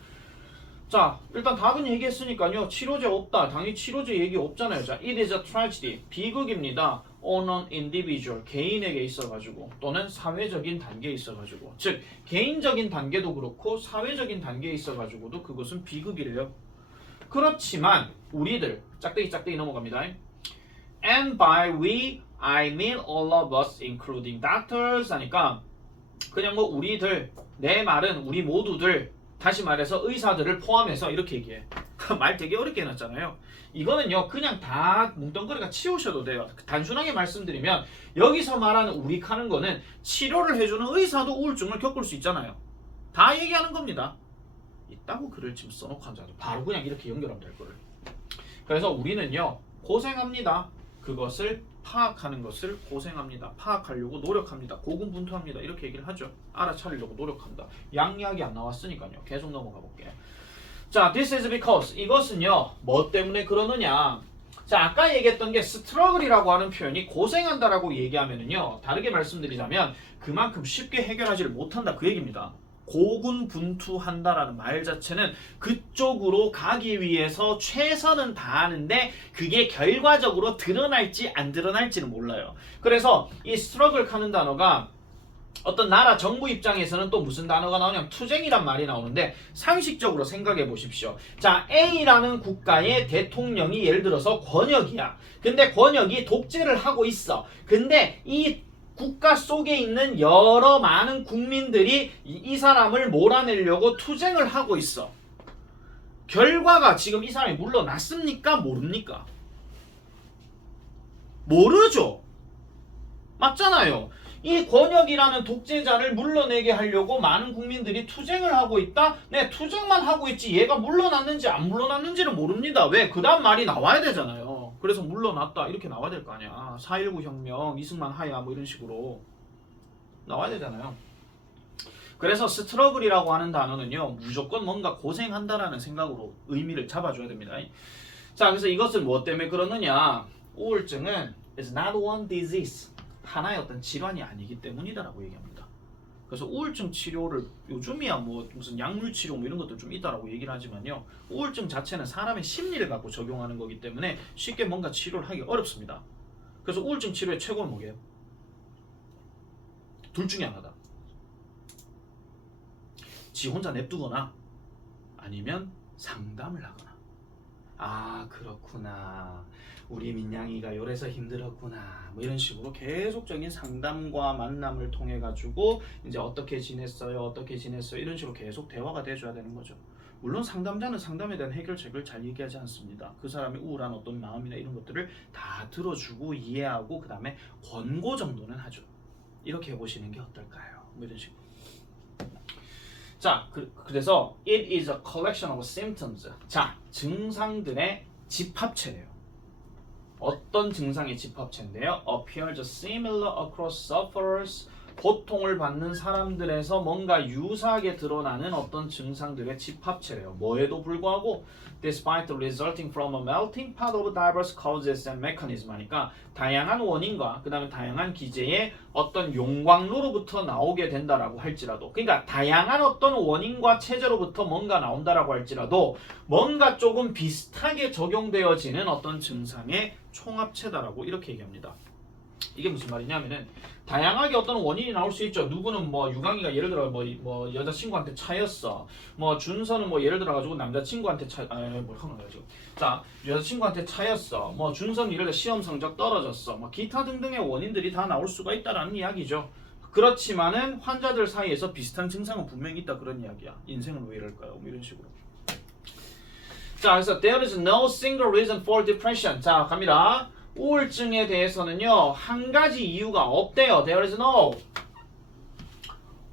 자, 일단 답은 얘기했으니까요. 치료제 없다. 당연히 치료제 얘기 없잖아요. 자, it is a tragedy. 비극입니다. on an individual. 개인에게 있어가지고 또는 사회적인 단계에 있어가지고. 즉, 개인적인 단계도 그렇고 사회적인 단계에 있어가지고도 그것은 비극이래요. 그렇지만 우리들 짝대기 넘어갑니다. And by we, I mean all of us, including doctors. 하니까 그냥 뭐 우리들, 내 말은 우리 모두들, 다시 말해서 의사들을 포함해서 이렇게 얘기해. 말 되게 어렵게 해놨잖아요. 이거는요 그냥 다 뭉뚱그리가 치우셔도 돼요. 단순하게 말씀드리면 여기서 말하는 우리 하는 거는 치료를 해주는 의사도 우울증을 겪을 수 있잖아요. 다 얘기하는 겁니다. 있다고 글을 지금 써놓고 앉아도 바로 그냥 이렇게 연결하면 될 거를. 그래서 우리는요 고생합니다. 그것을 파악하는 것을 고생합니다. 파악하려고 노력합니다. 고군분투합니다. 이렇게 얘기를 하죠. 알아차리려고 노력한다. 양이야기 안 나왔으니까요. 계속 넘어가 볼게요. 자, this is because. 이것은요 뭐 때문에 그러느냐. 자, 아까 얘기했던 게 struggle이라고 하는 표현이 고생한다라고 얘기하면은요 다르게 말씀드리자면 그만큼 쉽게 해결하지를 못한다 그 얘기입니다. 고군분투한다라는 말 자체는 그쪽으로 가기 위해서 최선은 다하는데 그게 결과적으로 드러날지 안 드러날지는 몰라요. 그래서 이 struggle 하는 단어가 어떤 나라 정부 입장에서는 또 무슨 단어가 나오냐면 투쟁이란 말이 나오는데 상식적으로 생각해 보십시오. 자, A라는 국가의 대통령이 예를 들어서 권역이야. 근데 권역이 독재를 하고 있어. 근데 이 국가 속에 있는 여러 많은 국민들이 이 사람을 몰아내려고 투쟁을 하고 있어. 결과가 지금 이 사람이 물러났습니까? 모릅니까? 모르죠. 맞잖아요. 이 권역이라는 독재자를 물러내게 하려고 많은 국민들이 투쟁을 하고 있다? 네, 투쟁만 하고 있지 얘가 물러났는지 안 물러났는지는 모릅니다. 왜? 그 다음 말이 나와야 되잖아요. 그래서 물러났다 이렇게 나와야 될 거 아니야. 4.19 혁명, 이승만 하야 뭐 이런 식으로 나와야 되잖아요. 그래서 스트러글이라고 하는 단어는요 무조건 뭔가 고생한다라는 생각으로 의미를 잡아줘야 됩니다. 자, 그래서 이것은 무엇 때문에 그러느냐. 우울증은 is not one disease. 하나의 어떤 질환이 아니기 때문이다라고 얘기합니다. 그래서 우울증 치료를 요즘이야 뭐 무슨 약물 치료 뭐 이런 것도 좀 있다라고 얘기를 하지만요. 우울증 자체는 사람의 심리를 갖고 적용하는 거기 때문에 쉽게 뭔가 치료를 하기 어렵습니다. 그래서 우울증 치료의 최고는 뭐게요? 둘 중에 하나다. 지 혼자 냅두거나 아니면 상담을 하거나. 아, 그렇구나. 우리 민양이가 요래서 힘들었구나. 뭐 이런 식으로 계속적인 상담과 만남을 통해 가지고 이제 어떻게 지냈어요? 이런 식으로 계속 대화가 돼줘야 되는 거죠. 물론 상담자는 상담에 대한 해결책을 잘 얘기하지 않습니다. 그 사람의 우울한 어떤 마음이나 이런 것들을 다 들어주고 이해하고 그 다음에 권고 정도는 하죠. 이렇게 해보시는 게 어떨까요? 뭐 이런 식으로. 자, 그래서 it is a collection of symptoms. 자, 증상들의 집합체예요. 어떤 증상의 집합체인데요? appears similar across sufferers. 고통을 받는 사람들에서 뭔가 유사하게 드러나는 어떤 증상들의 집합체래요. 뭐에도 불구하고 despite resulting from a melting pot of diverse causes and mechanism 하니까 다양한 원인과 그 다음에 다양한 기제의 어떤 용광로로부터 나오게 된다라고 할지라도 그러니까 다양한 어떤 원인과 체제로부터 뭔가 나온다라고 할지라도 뭔가 조금 비슷하게 적용되어지는 어떤 증상의 총합체다라고 이렇게 얘기합니다. 이게 무슨 말이냐면은 다양하게 어떤 원인이 나올 수 있죠. 누구는 뭐 유강이가 예를 들어 뭐 여자친구한테 차였어. 뭐 준서는 뭐 예를 들어 가지고 남자친구한테 뭐 하는 거야 지금. 자, 여자친구한테 차였어. 뭐 준서는 예를 들어 시험 성적 떨어졌어. 뭐 기타 등등의 원인들이 다 나올 수가 있다라는 이야기죠. 그렇지만은 환자들 사이에서 비슷한 증상은 분명히 있다 그런 이야기야. 인생은 왜 이럴까요? 뭐 이런 식으로. 자, 그래서 there is no single reason for depression. 자, 갑니다. 우울증에 대해서는요 한 가지 이유가 없대요. There is no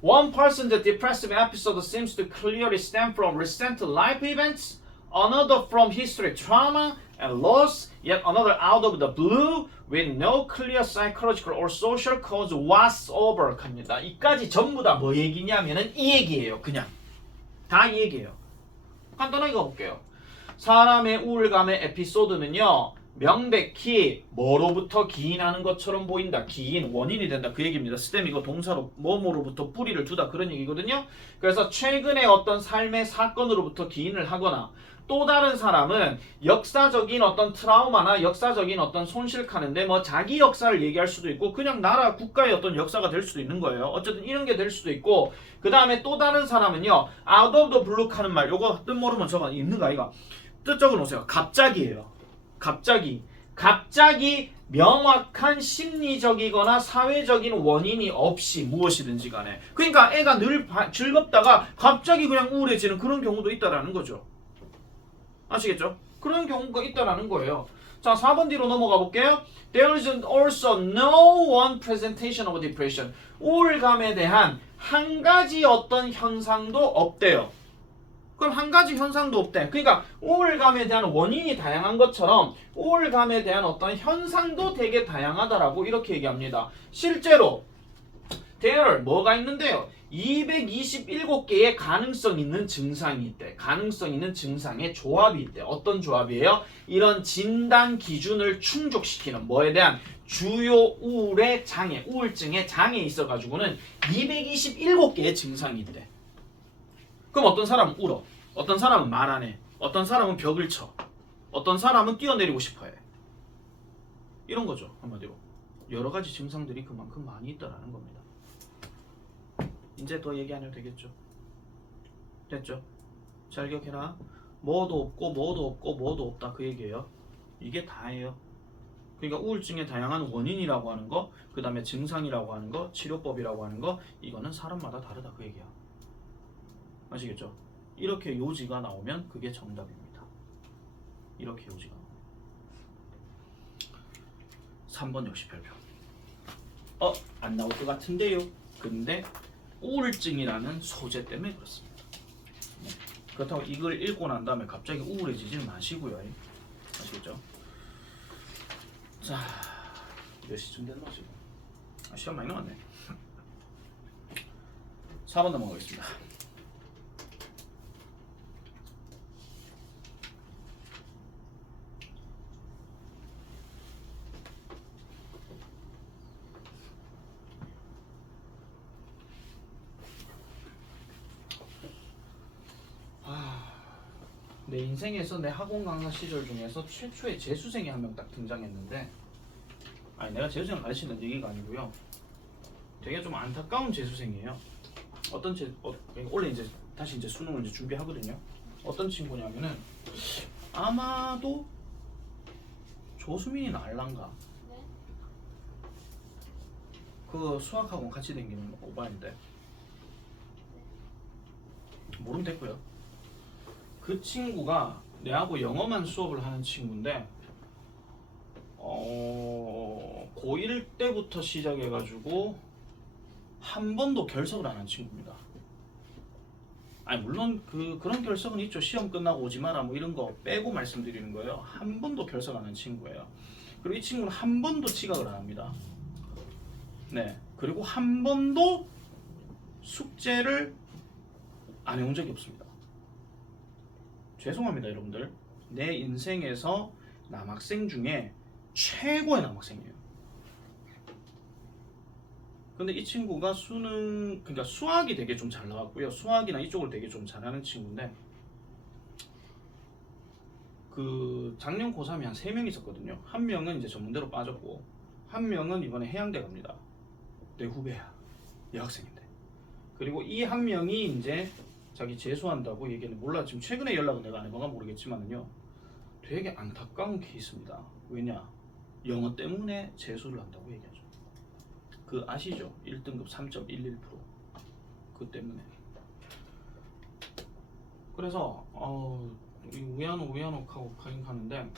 one person's depressive episode seems to clearly stem from recent life events, another from history, trauma and loss, yet another out of the blue with no clear psychological or social cause whatsoever. 합니다. 이까지 전부 다 뭐 얘기냐면은 이 얘기예요. 그냥 다 이 얘기예요. 간단하게 가볼게요. 사람의 우울감의 에피소드는요 명백히 뭐로부터 기인하는 것처럼 보인다. 기인, 원인이 된다. 그 얘기입니다. 스템 이거 동사로 뭐뭐로부터 뿌리를 두다 그런 얘기거든요. 그래서 최근에 어떤 삶의 사건으로부터 기인을 하거나 또 다른 사람은 역사적인 어떤 트라우마나 역사적인 어떤 손실카는데 뭐 자기 역사를 얘기할 수도 있고 그냥 나라 국가의 어떤 역사가 될 수도 있는 거예요. 어쨌든 이런 게 될 수도 있고 그 다음에 또 다른 사람은요 out of the blue 하는 말 요거 뜻 모르면 적어 있는 거 아이가 뜻 적어 놓으세요. 갑자기예요. 갑자기 명확한 심리적이거나 사회적인 원인이 없이 무엇이든지 간에 그러니까 애가 늘 즐겁다가 갑자기 그냥 우울해지는 그런 경우도 있다라는 거죠. 아시겠죠? 그런 경우가 있다라는 거예요. 자, 4번 뒤로 넘어가 볼게요. There is also no one presentation of depression. 우울감에 대한 한 가지 어떤 현상도 없대요. 그럼 한 가지 현상도 없대. 그러니까 우울감에 대한 원인이 다양한 것처럼 우울감에 대한 어떤 현상도 되게 다양하다라고 이렇게 얘기합니다. 실제로 there 뭐가 있는데요? 227개의 가능성 있는 증상이 있대. 가능성 있는 증상의 조합이 있대. 어떤 조합이에요? 이런 진단 기준을 충족시키는 뭐에 대한 주요 우울의 장애, 우울증의 장애에 있어가지고는 227개의 증상이 있대. 그럼 어떤 사람은 울어. 어떤 사람은 말 안 해. 어떤 사람은 벽을 쳐. 어떤 사람은 뛰어내리고 싶어 해. 이런 거죠. 한마디로. 여러 가지 증상들이 그만큼 많이 있다라는 겁니다. 이제 더 얘기 안 해도 되겠죠. 됐죠? 잘 기억해라. 뭐도 없고 뭐도 없고 뭐도 없다 그 얘기예요. 이게 다예요. 그러니까 우울증의 다양한 원인이라고 하는 거, 그 다음에 증상이라고 하는 거, 치료법이라고 하는 거, 이거는 사람마다 다르다 그 얘기야. 아시겠죠? 이렇게 요지가 나오면 그게 정답입니다. 이렇게 요지가 나오면 3번 역시 별표. 안 나올 것 같은데요. 근데 우울증이라는 소재 때문에 그렇습니다. 네. 그렇다고 이걸 읽고 난 다음에 갑자기 우울해지지는 마시고요. 아시겠죠? 자, 몇 시쯤 됐나 지금? 시간 많이 남았네. 4번 넘어가겠습니다. 내 인생에서 내 학원 강사 시절 중에서 최초의 재수생이 한 명 딱 등장했는데, 아니 내가 재수생을 가르치는 얘기가 아니고요. 되게 좀 안타까운 재수생이에요. 원래 이제 다시 이제 수능을 이제 준비하거든요. 어떤 친구냐면은 아마도 조수민이나 알란가 그 수학학원 같이 다니는 오빠인데 모르면 됐고요. 그 친구가 내하고 영어만 수업을 하는 친구인데 고1 때부터 시작해가지고 한 번도 결석을 안 한 친구입니다. 아니 물론 그런 결석은 있죠. 시험 끝나고 오지 마라 뭐 이런 거 빼고 말씀드리는 거예요. 한 번도 결석 안 한 친구예요. 그리고 이 친구는 한 번도 지각을 안 합니다. 네. 그리고 한 번도 숙제를 안 해온 적이 없습니다. 죄송합니다 여러분들. 내 인생에서 남학생 중에 최고의 남학생이에요. 근데 이 친구가 그러니까 수학이 되게 좀 잘 나왔고요. 수학이나 이쪽을 되게 좀 잘하는 친구인데 그 작년 고3이 한 3명 있었거든요. 한 명은 이제 전문대로 빠졌고 한 명은 이번에 해양대 갑니다. 내 후배야. 여학생인데. 그리고 이 한 명이 이제 자기 재수한다고 얘기는 몰라. 지금 최근에 연락은 내가 안 해봐가 모르겠지만은요. 되게 안타까운 케이스입니다. 왜냐? 영어 때문에 재수를 한다고 얘기하죠. 그 아시죠? 1등급 3.11%. 그 때문에. 그래서 우연옥 하긴 하는데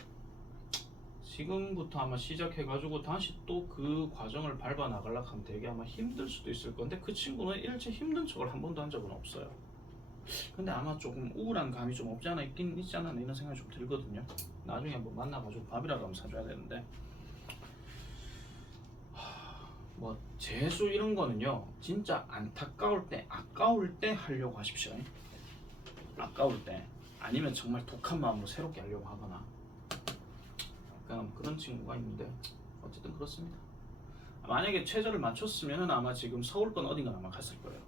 지금부터 아마 시작해가지고 다시 또 그 과정을 밟아 나가려고 하면 되게 아마 힘들 수도 있을 건데 그 친구는 일체 힘든 척을 한 번도 한 적은 없어요. 근데 아마 조금 우울한 감이 좀 없지 않아 있긴 있지 않나 이런 생각이 좀 들거든요. 나중에 한번 만나가지고 밥이라도 한번 사줘야 되는데 뭐 재수 이런 거는요 진짜 안타까울 때 아까울 때 하려고 하십시오. 아까울 때 아니면 정말 독한 마음으로 새롭게 하려고 하거나 약간 그런 친구가 있는데 어쨌든 그렇습니다. 만약에 최저를 맞췄으면 아마 지금 서울권 어딘가 아마 갔을 거예요.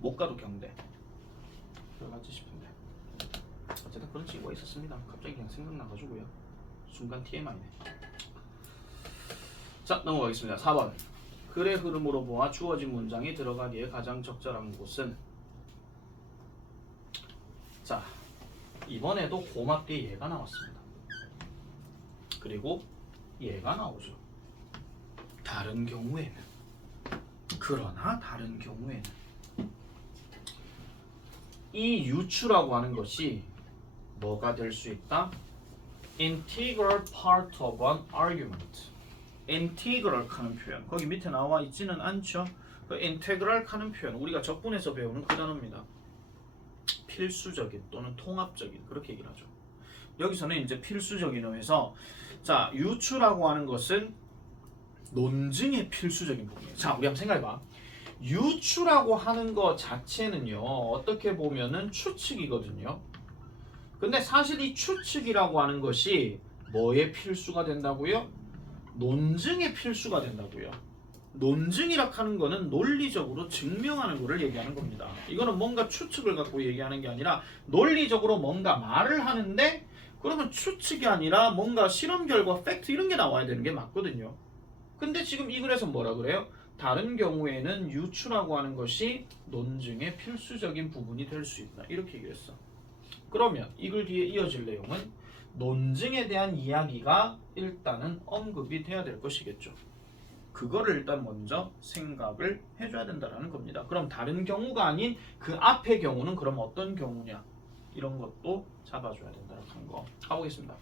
못 가도 경대. 그럴지 싶은데 어쨌든 그런 친구가 있었습니다. 갑자기 그냥 생각나가지고요. 순간 TMI네. 자, 넘어가겠습니다. 4번. 글의 흐름으로 보아 주어진 문장이 들어가기에 가장 적절한 곳은, 자, 이번에도 고맙게 얘가 나왔습니다. 그리고 얘가 나오죠. 다른 경우에는, 그러나 다른 경우에는 이 유추라고 하는 것이 뭐가 될 수 있다? Integral part of an argument. 인티그럴 하는 표현, 거기 밑에 나와 있지는 않죠. 그 인테그랄 하는 표현, 우리가 적분에서 배우는 그 단어입니다. 필수적인 또는 통합적인, 그렇게 얘기를 하죠. 여기서는 이제 필수적인 의해서, 자, 유추라고 하는 것은 논증의 필수적인 부분이에요. 자, 우리 한번 생각해봐. 유추라고 하는 것 자체는요, 어떻게 보면은 추측이거든요. 근데 사실 이 추측이라고 하는 것이 뭐의 필수가 된다고요? 논증의 필수가 된다고요. 논증이라 하는 거는 논리적으로 증명하는 거를 얘기하는 겁니다. 이거는 뭔가 추측을 갖고 얘기하는 게 아니라 논리적으로 뭔가 말을 하는데, 그러면 추측이 아니라 뭔가 실험 결과, 팩트 이런 게 나와야 되는 게 맞거든요. 근데 지금 이 글에서 뭐라 그래요? 다른 경우에는 유추라고 하는 것이 논증의 필수적인 부분이 될 수 있다. 이렇게 얘기했어. 그러면 이 글 뒤에 이어질 내용은 논증에 대한 이야기가 일단은 언급이 돼야 될 것이겠죠. 그거를 일단 먼저 생각을 해줘야 된다는 겁니다. 그럼 다른 경우가 아닌 그 앞의 경우는 그럼 어떤 경우냐, 이런 것도 잡아줘야 된다는 거 가보겠습니다.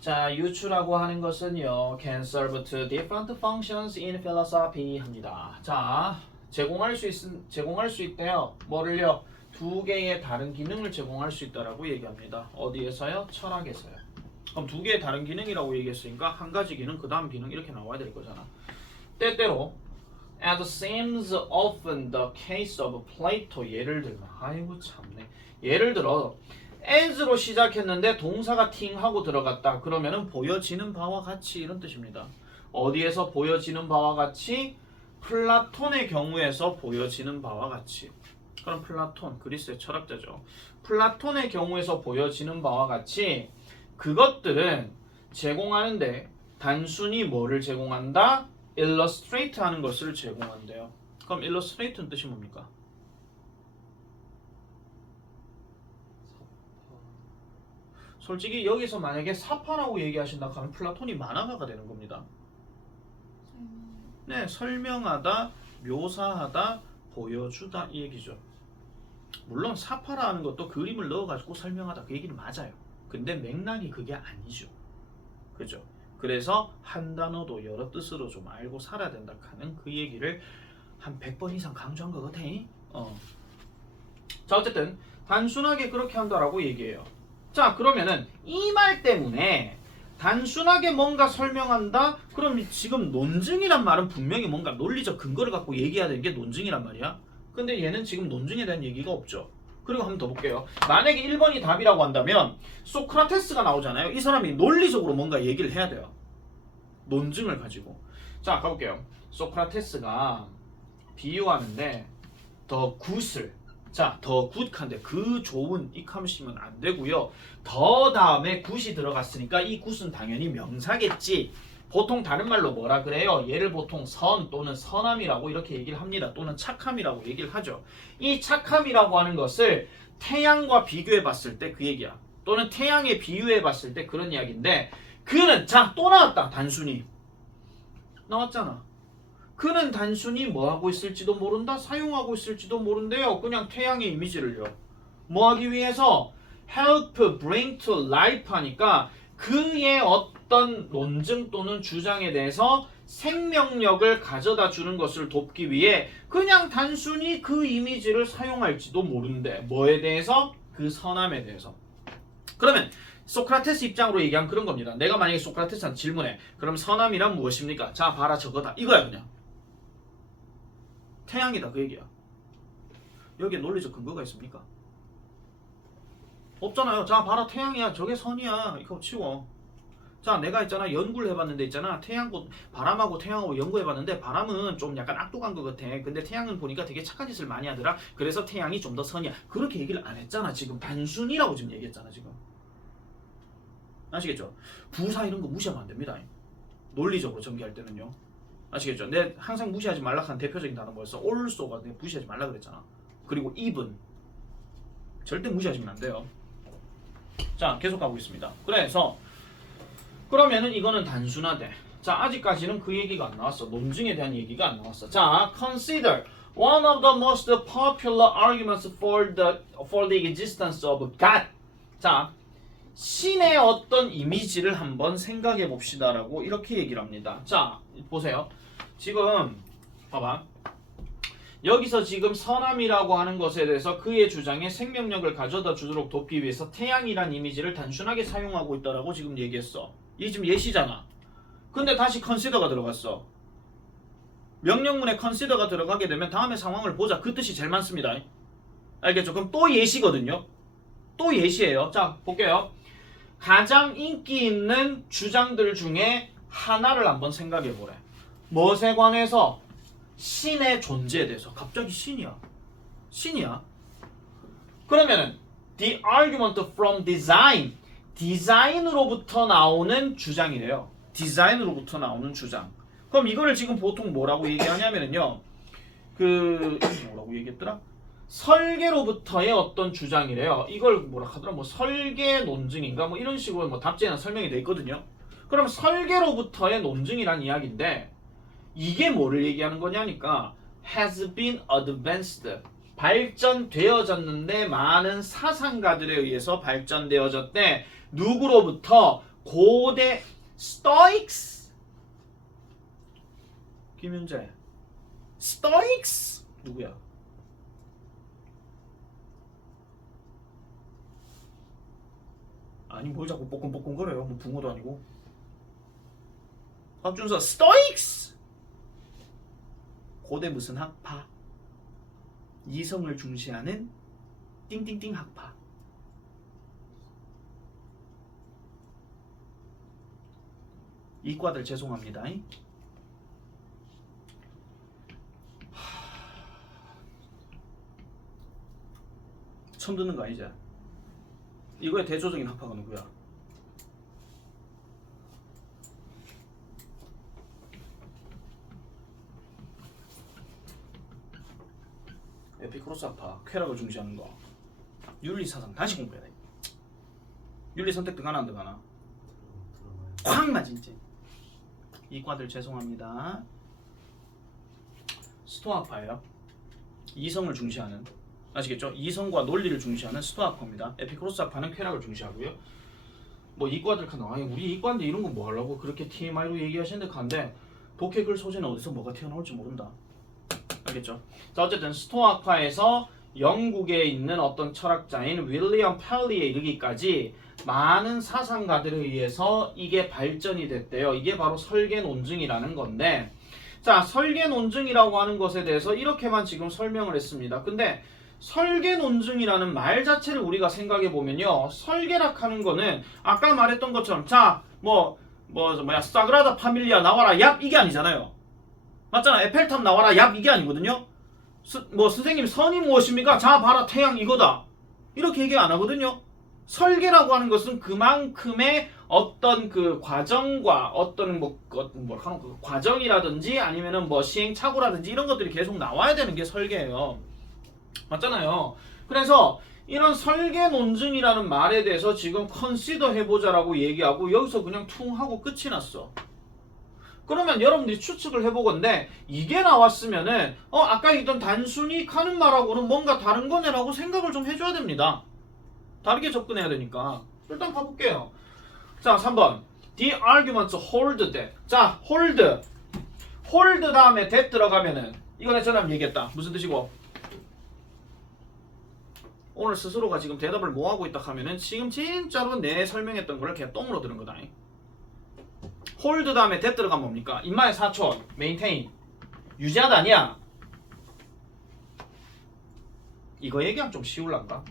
자, 유추라고 하는 것은요, can serve to different functions in philosophy 합니다. 자, 제공할 수 있대요. 뭐를요? 두 개의 다른 기능을 제공할 수 있다라고 얘기합니다. 어디에서요? 철학에서요. 그럼 두 개의 다른 기능이라고 얘기했으니까 한 가지 기능, 그 다음 기능 이렇게 나와야 될 거잖아. 때때로 as seems often the case of Plato, 예를 들면, 아이고 참네, 예를 들어 as로 시작했는데 동사가 팅 하고 들어갔다. 그러면은 보여지는 바와 같이, 이런 뜻입니다. 어디에서 보여지는 바와 같이? 플라톤의 경우에서 보여지는 바와 같이. 그럼 플라톤, 그리스의 철학자죠. 플라톤의 경우에서 보여지는 바와 같이 그것들은 제공하는데 단순히 뭐를 제공한다? illustrate 하는 것을 제공한대요. 그럼 illustrate는 뜻이 뭡니까? 솔직히 여기서 만약에 사파라고 얘기하신다 하면 플라톤이 만화가가 되는 겁니다. 네, 설명하다, 묘사하다, 보여주다, 이 얘기죠. 물론 사파라는 것도 그림을 넣어가지고 설명하다, 그 얘기는 맞아요. 근데 맥락이 그게 아니죠. 그죠? 그래서 한 단어도 여러 뜻으로 좀 알고 살아야 된다 하는 그 얘기를 한 100번 이상 강조한 것 같아. 자, 어쨌든 단순하게 그렇게 한다라고 얘기해요. 자, 그러면은 이 말 때문에 단순하게 뭔가 설명한다? 그럼 지금 논증이란 말은 분명히 뭔가 논리적 근거를 갖고 얘기해야 되는 게 논증이란 말이야. 근데 얘는 지금 논증에 대한 얘기가 없죠. 그리고 한번 더 볼게요. 만약에 1번이 답이라고 한다면 소크라테스가 나오잖아요. 이 사람이 논리적으로 뭔가 얘기를 해야 돼요. 논증을 가지고. 자, 가볼게요. 소크라테스가 비유하는데 더 굿을, 자, 더 굿한데 그 좋은 이 하시면 안 되고요. 더 다음에 굿이 들어갔으니까 이 굿은 당연히 명사겠지. 보통 다른 말로 뭐라 그래요? 얘를 보통 선 또는 선함이라고 이렇게 얘기를 합니다. 또는 착함이라고 얘기를 하죠. 이 착함이라고 하는 것을 태양과 비교해 봤을 때 그 얘기야. 또는 태양에 비유해 봤을 때 그런 이야기인데, 그는, 자, 또 나왔다. 단순히 나왔잖아. 그는 단순히 뭐 하고 있을지도 모른다? 사용하고 있을지도 모른대요. 그냥 태양의 이미지를요. 뭐 하기 위해서? help bring to life 하니까 그의 어떤 논증 또는 주장에 대해서 생명력을 가져다 주는 것을 돕기 위해 그냥 단순히 그 이미지를 사용할지도 모른대. 뭐에 대해서? 그 선함에 대해서. 그러면 소크라테스 입장으로 얘기하면 그런 겁니다. 내가 만약에 소크라테스한테 질문해. 그럼 선함이란 무엇입니까? 자, 봐라, 저거다. 이거야, 그냥. 태양이다, 그 얘기야. 여기에 논리적 근거가 있습니까? 없잖아요. 자 봐라 태양이야. 저게 선이야. 이거 치워. 자 내가 있잖아 연구를 해봤는데 있잖아 태양고 바람하고 태양하고 연구해봤는데 바람은 좀 약간 악독한 것 같아. 근데 태양은 보니까 되게 착한 짓을 많이 하더라. 그래서 태양이 좀 더 선이야. 그렇게 얘기를 안 했잖아. 지금 단순이라고 지금 얘기했잖아. 지금 아시겠죠? 부사 이런 거 무시하면 안 됩니다. 논리적으로 전개할 때는요. 아시겠죠? 내 항상 무시하지 말라 한 대표적인 단어 뭐였어? also가 내가 무시하지 말라 그랬잖아. 그리고 even 절대 무시하시면 안 돼요. 자 계속 가고 있습니다. 그래서 그러면은 이거는 단순하대. 자 아직까지는 그 얘기가 안 나왔어. 논증에 대한 얘기가 안 나왔어. 자 consider one of the most popular arguments for the existence of God. 자 신의 어떤 이미지를 한번 생각해 봅시다라고 이렇게 얘기를 합니다. 자 보세요. 지금 봐봐. 여기서 지금 선함이라고 하는 것에 대해서 그의 주장에 생명력을 가져다 주도록 돕기 위해서 태양이란 이미지를 단순하게 사용하고 있다라고 지금 얘기했어. 이게 지금 예시잖아. 근데 다시 consider가 들어갔어. 명령문에 consider가 들어가게 되면 다음에 상황을 보자. 그 뜻이 제일 많습니다. 알겠죠? 그럼 또 예시거든요. 또 예시예요. 자 볼게요. 가장 인기 있는 주장들 중에 하나를 한번 생각해 보래. 무엇에 관해서? 신의 존재에 대해서. 갑자기 신이야. 신이야. 그러면은 the argument from design. 디자인으로부터 나오는 주장이래요. 디자인으로부터 나오는 주장. 그럼 이거를 지금 보통 뭐라고 얘기하냐면요. 뭐라고 얘기했더라? 설계로부터의 어떤 주장이래요. 이걸 뭐라 하더라? 뭐 설계 논증인가? 뭐 이런 식으로 뭐 답지에는 설명이 돼 있거든요. 그럼 설계로부터의 논증이란 이야기인데 이게 뭐를 얘기하는 거냐니까 has been advanced. 발전되어졌는데 많은 사상가들에 의해서 발전되어졌대. 누구로부터? 고대 스토익스. 김윤재. 스토익스 누구야? 아니 뭘 자꾸 뽀끔뽀끔 거려요. 뭐 붕어도 아니고. 박준서 스토익스. 고대 무슨 학파? 이성을 중시하는 띵띵띵 학파. 이과들 죄송합니다. 처음 듣는 거 아니지? 이거의 대조적인 학파가 누구야? 에피크로스 학파, 쾌락을 중시하는 거. 윤리사상 다시 공부해야 돼. 윤리 선택 들어가나 안 들어가나? 쾅 맞지 이제. 이과들 죄송합니다. 스토아파예요. 이성을 중시하는. 아시겠죠? 이성과 논리를 중시하는 스토아파입니다. 에피크로스 학파는 쾌락을 중시하고요. 뭐 이과들 카나 우리 이과인데 이런 거 뭐 하려고 그렇게 TMI로 얘기하시는데 간데 독해글 소재는 어디서 뭐가 튀어나올지 모른다. 알겠죠? 자 어쨌든 스토아파에서 영국에 있는 어떤 철학자인 윌리엄 팔리에 이르기까지 많은 사상가들에 의해서 이게 발전이 됐대요. 이게 바로 설계 논증이라는 건데 자 설계 논증이라고 하는 것에 대해서 이렇게만 지금 설명을 했습니다. 근데 설계 논증이라는 말 자체를 우리가 생각해 보면요. 설계락 하는 거는 아까 말했던 것처럼 자 뭐야 사그라다 파밀리아 나와라 얍 이게 아니잖아요. 맞잖아. 에펠탑 나와라 얍 이게 아니거든요. 선생님 선이 무엇입니까? 자 봐라 태양 이거다. 이렇게 얘기 안 하거든요. 설계라고 하는 것은 그만큼의 어떤 그 과정과 어떤 그 과정이라든지 아니면은 뭐 시행착오라든지 이런 것들이 계속 나와야 되는 게 설계예요. 맞잖아요. 그래서 이런 설계 논증이라는 말에 대해서 지금 컨시더 해보자라고 얘기하고 여기서 그냥 퉁 하고 끝이 났어. 그러면 여러분들이 추측을 해보건데 이게 나왔으면은 아까 있던 단순히 하는 말하고는 뭔가 다른 거네라고 생각을 좀 해줘야 됩니다. 다르게 접근해야 되니까. 일단 가볼게요. 자 3번 The arguments hold that. 자 hold 다음에 that 들어가면은 이거는 전에 얘기했다. 무슨 뜻이고? 오늘 스스로가 지금 대답을 뭐하고 있다 하면은 지금 진짜로 내 설명했던 거를 그냥 똥으로 들은 거다. 홀드 다음에 that 들어가면 뭡니까? 인마의 사촌, maintain 유지하다 아니야? 이거 얘기하면 좀 쉬울란가?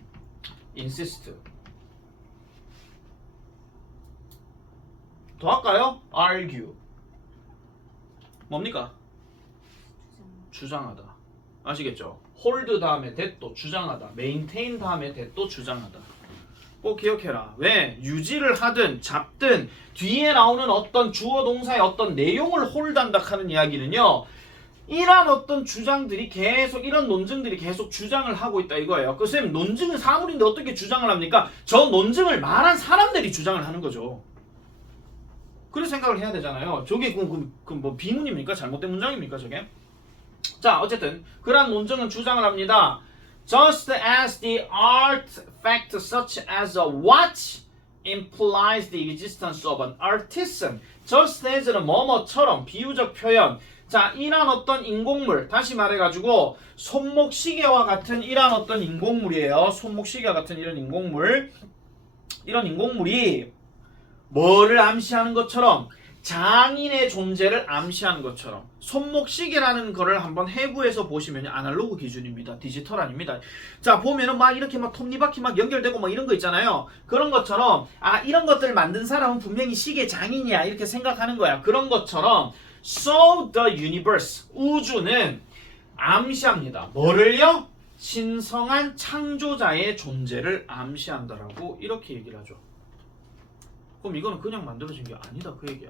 insist 더 할까요? argue. 뭡니까? 주장하다. 아시겠죠? hold 다음에 that도 주장하다. maintain 다음에 that도 주장하다. 꼭 기억해라. 왜? 유지를 하든 잡든 뒤에 나오는 어떤 주어 동사의 어떤 내용을 홀드한다 하는 이야기는요. 이런 어떤 주장들이 계속 이런 논증들이 계속 주장을 하고 있다 이거예요. 쌤 논증은 사물인데 어떻게 주장을 합니까? 저 논증을 말한 사람들이 주장을 하는 거죠. 그런 생각을 해야 되잖아요. 저게 뭐 비문입니까? 잘못된 문장입니까? 저게? 자 어쨌든 그러한 논증은 주장을 합니다. Just as the artifact such as a watch implies the existence of an artisan. Just as는 뭐뭐처럼 비유적 표현. 자, 이런 어떤 인공물, 다시 말해가지고 손목시계와 같은 이런 어떤 인공물이에요. 손목시계와 같은 이런 인공물. 이런 인공물이 뭐를 암시하는 것처럼 장인의 존재를 암시하는 것처럼 손목시계라는 거를 한번 해부해서 보시면 아날로그 기준입니다. 디지털 아닙니다. 자 보면은 막 이렇게 막 톱니바퀴 막 연결되고 막 이런 거 있잖아요. 그런 것처럼 아 이런 것들을 만든 사람은 분명히 시계 장인이야 이렇게 생각하는 거야. 그런 것처럼 So the universe 우주는 암시합니다. 뭐를요? 신성한 창조자의 존재를 암시한다라고 이렇게 얘기를 하죠. 그럼 이거는 그냥 만들어진 게 아니다 그 얘기야.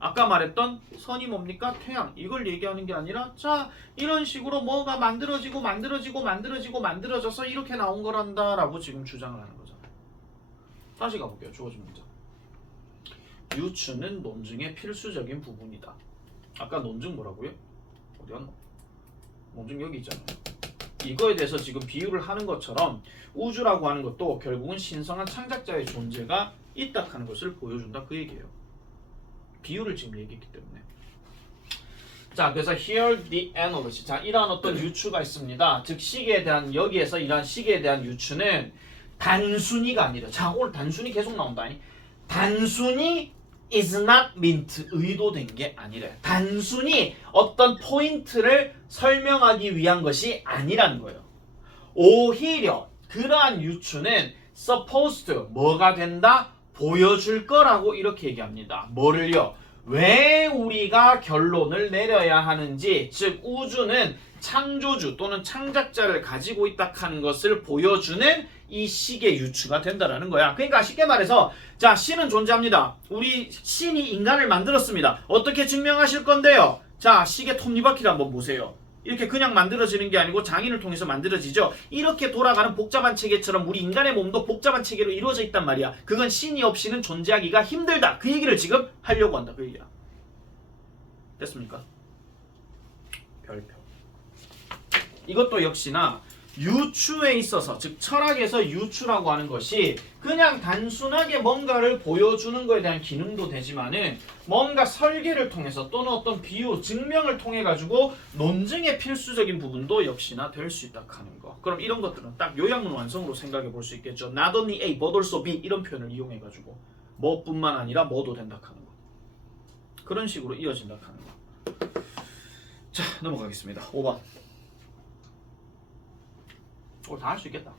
아까 말했던 선이 뭡니까? 태양. 이걸 얘기하는 게 아니라 자 이런 식으로 뭐가 만들어져서 이렇게 나온 거란다 라고 지금 주장을 하는 거잖아요. 다시 가볼게요. 주어진 문장. 유추는 논증의 필수적인 부분이다. 아까 논증 뭐라고요? 어디 갔노? 논증 여기 있잖아요. 이거에 대해서 지금 비유를 하는 것처럼 우주라고 하는 것도 결국은 신성한 창작자의 존재가 있다 하는 것을 보여준다 그 얘기예요. 비유를 지금 얘기했기 때문에. 자, 그래서 here the analogy. 자, 이러한 어떤 유추가 있습니다. 즉 시계에 대한 여기에서 이러한 시계에 대한 유추는 단순히가 아니라 자, 오늘 단순히 계속 나온다. 단순히 is not meant 의도된 게 아니래. 단순히 어떤 포인트를 설명하기 위한 것이 아니라는 거예요. 오히려 그러한 유추는 supposed 뭐가 된다? 보여줄 거라고 이렇게 얘기합니다. 뭐를요? 왜 우리가 결론을 내려야 하는지, 즉 우주는 창조주 또는 창작자를 가지고 있다 하는 것을 보여주는 이 식의 유추가 된다라는 거야. 그러니까 쉽게 말해서 자 신은 존재합니다. 우리 신이 인간을 만들었습니다. 어떻게 증명하실 건데요? 자 식의 톱니바퀴를 한번 보세요. 이렇게 그냥 만들어지는 게 아니고 장인을 통해서 만들어지죠. 이렇게 돌아가는 복잡한 체계처럼 우리 인간의 몸도 복잡한 체계로 이루어져 있단 말이야. 그건 신이 없이는 존재하기가 힘들다. 그 얘기를 지금 하려고 한다. 그 얘기야. 됐습니까? 별표. 이것도 역시나 유추에 있어서, 즉 철학에서 유추라고 하는 것이 그냥 단순하게 뭔가를 보여주는 것에 대한 기능도 되지만은 뭔가 설계를 통해서 또는 어떤 비유, 증명을 통해 가지고 논증의 필수적인 부분도 역시나 될 수 있다 하는 거. 그럼 이런 것들은 딱 요약문 완성으로 생각해 볼 수 있겠죠. Not only A, but also B 이런 표현을 이용해 가지고 뭐뿐만 아니라 뭐도 된다 하는 거. 그런 식으로 이어진다 하는 거. 자, 넘어가겠습니다. 5번. 다 할 수 있겠다.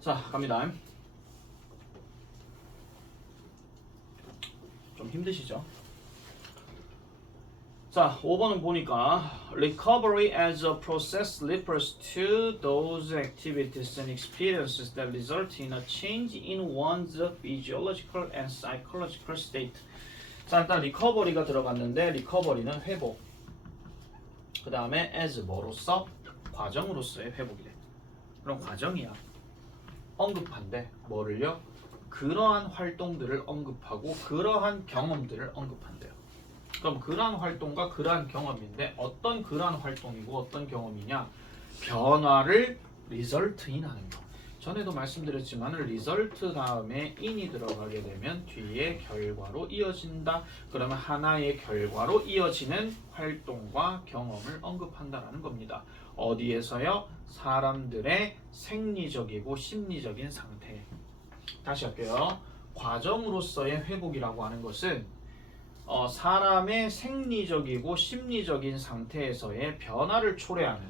자, 갑니다. 좀 힘드시죠? 자, 5번은 보니까 recovery as a process refers to those activities and experiences that result in a change in one's physiological and psychological state. 자, 일단 recovery가 들어갔는데 recovery는 회복. 그 다음에 as 뭐로서? 과정으로서의 회복이래. 그럼 과정이야. 언급한데 뭐를요? 그러한 활동들을 언급하고 그러한 경험들을 언급한대요. 그럼 그러한 활동과 그러한 경험인데 어떤 그러한 활동이고 어떤 경험이냐? 변화를 result인 하는 거. 전에도 말씀드렸지만 result 다음에 in이 들어가게 되면 뒤에 결과로 이어진다. 그러면 하나의 결과로 이어지는 활동과 경험을 언급한다라는 겁니다. 어디에서요? 사람들의 생리적이고 심리적인 상태. 다시 할게요. 과정으로서의 회복이라고 하는 것은 사람의 생리적이고 심리적인 상태에서의 변화를 초래하는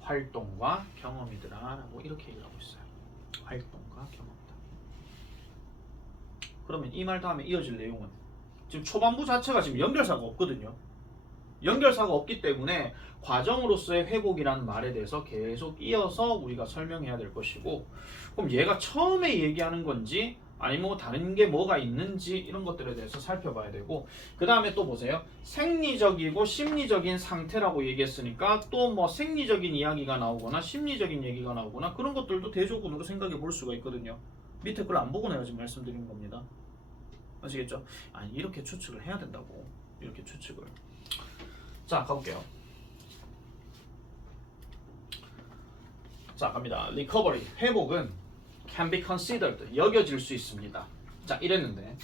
활동과 경험이더라 라고 이렇게 얘기하고 있어요. 활동과 경험이다. 그러면 이 말 다음에 이어질 내용은 지금 초반부 자체가 지금 연결사가 없거든요. 연결사가 없기 때문에 과정으로서의 회복이라는 말에 대해서 계속 이어서 우리가 설명해야 될 것이고, 그럼 얘가 처음에 얘기하는 건지 아니면 뭐 다른 게 뭐가 있는지 이런 것들에 대해서 살펴봐야 되고, 그 다음에 또 보세요. 생리적이고 심리적인 상태라고 얘기했으니까 또 뭐 생리적인 이야기가 나오거나 심리적인 얘기가 나오거나 그런 것들도 대조군으로 생각해 볼 수가 있거든요. 밑에 걸 안 보고 내가 지금 말씀드린 겁니다. 아시겠죠? 아니 이렇게 추측을 해야 된다고. 이렇게 추측을. 자 가볼게요. 자 갑니다. recovery, 회복은 can be considered, 여겨질 수 있습니다. 자 이랬는데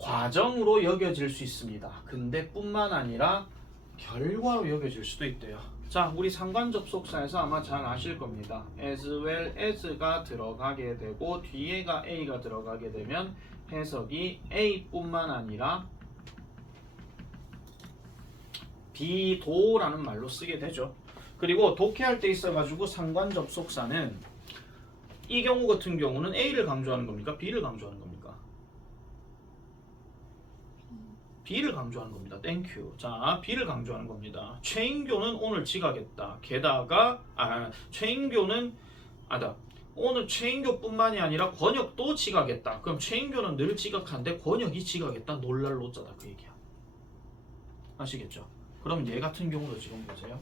과정으로 여겨질 수 있습니다. 근데 뿐만 아니라 결과로 여겨질 수도 있대요. 자 우리 상관접속사에서 아마 잘 아실 겁니다. as well as가 들어가게 되고 뒤에가 a가 들어가게 되면 해석이 a뿐만 아니라 b도라는 말로 쓰게 되죠. 그리고 독해할 때 있어가지고 상관접속사는 이 경우 같은 경우는 A를 강조하는 겁니까? B를 강조하는 겁니까? B를 강조하는 겁니다. 땡큐. 자, B를 강조하는 겁니다. 최인교는 오늘 지각했다. 게다가 최인교는 오늘 최인교뿐만이 아니라 권혁도 지각했다. 그럼 최인교는 늘 지각한데 권혁이 지각했다. 놀랄 노자다 그 얘기야. 아시겠죠? 그럼 얘 같은 경우도 지금 보세요.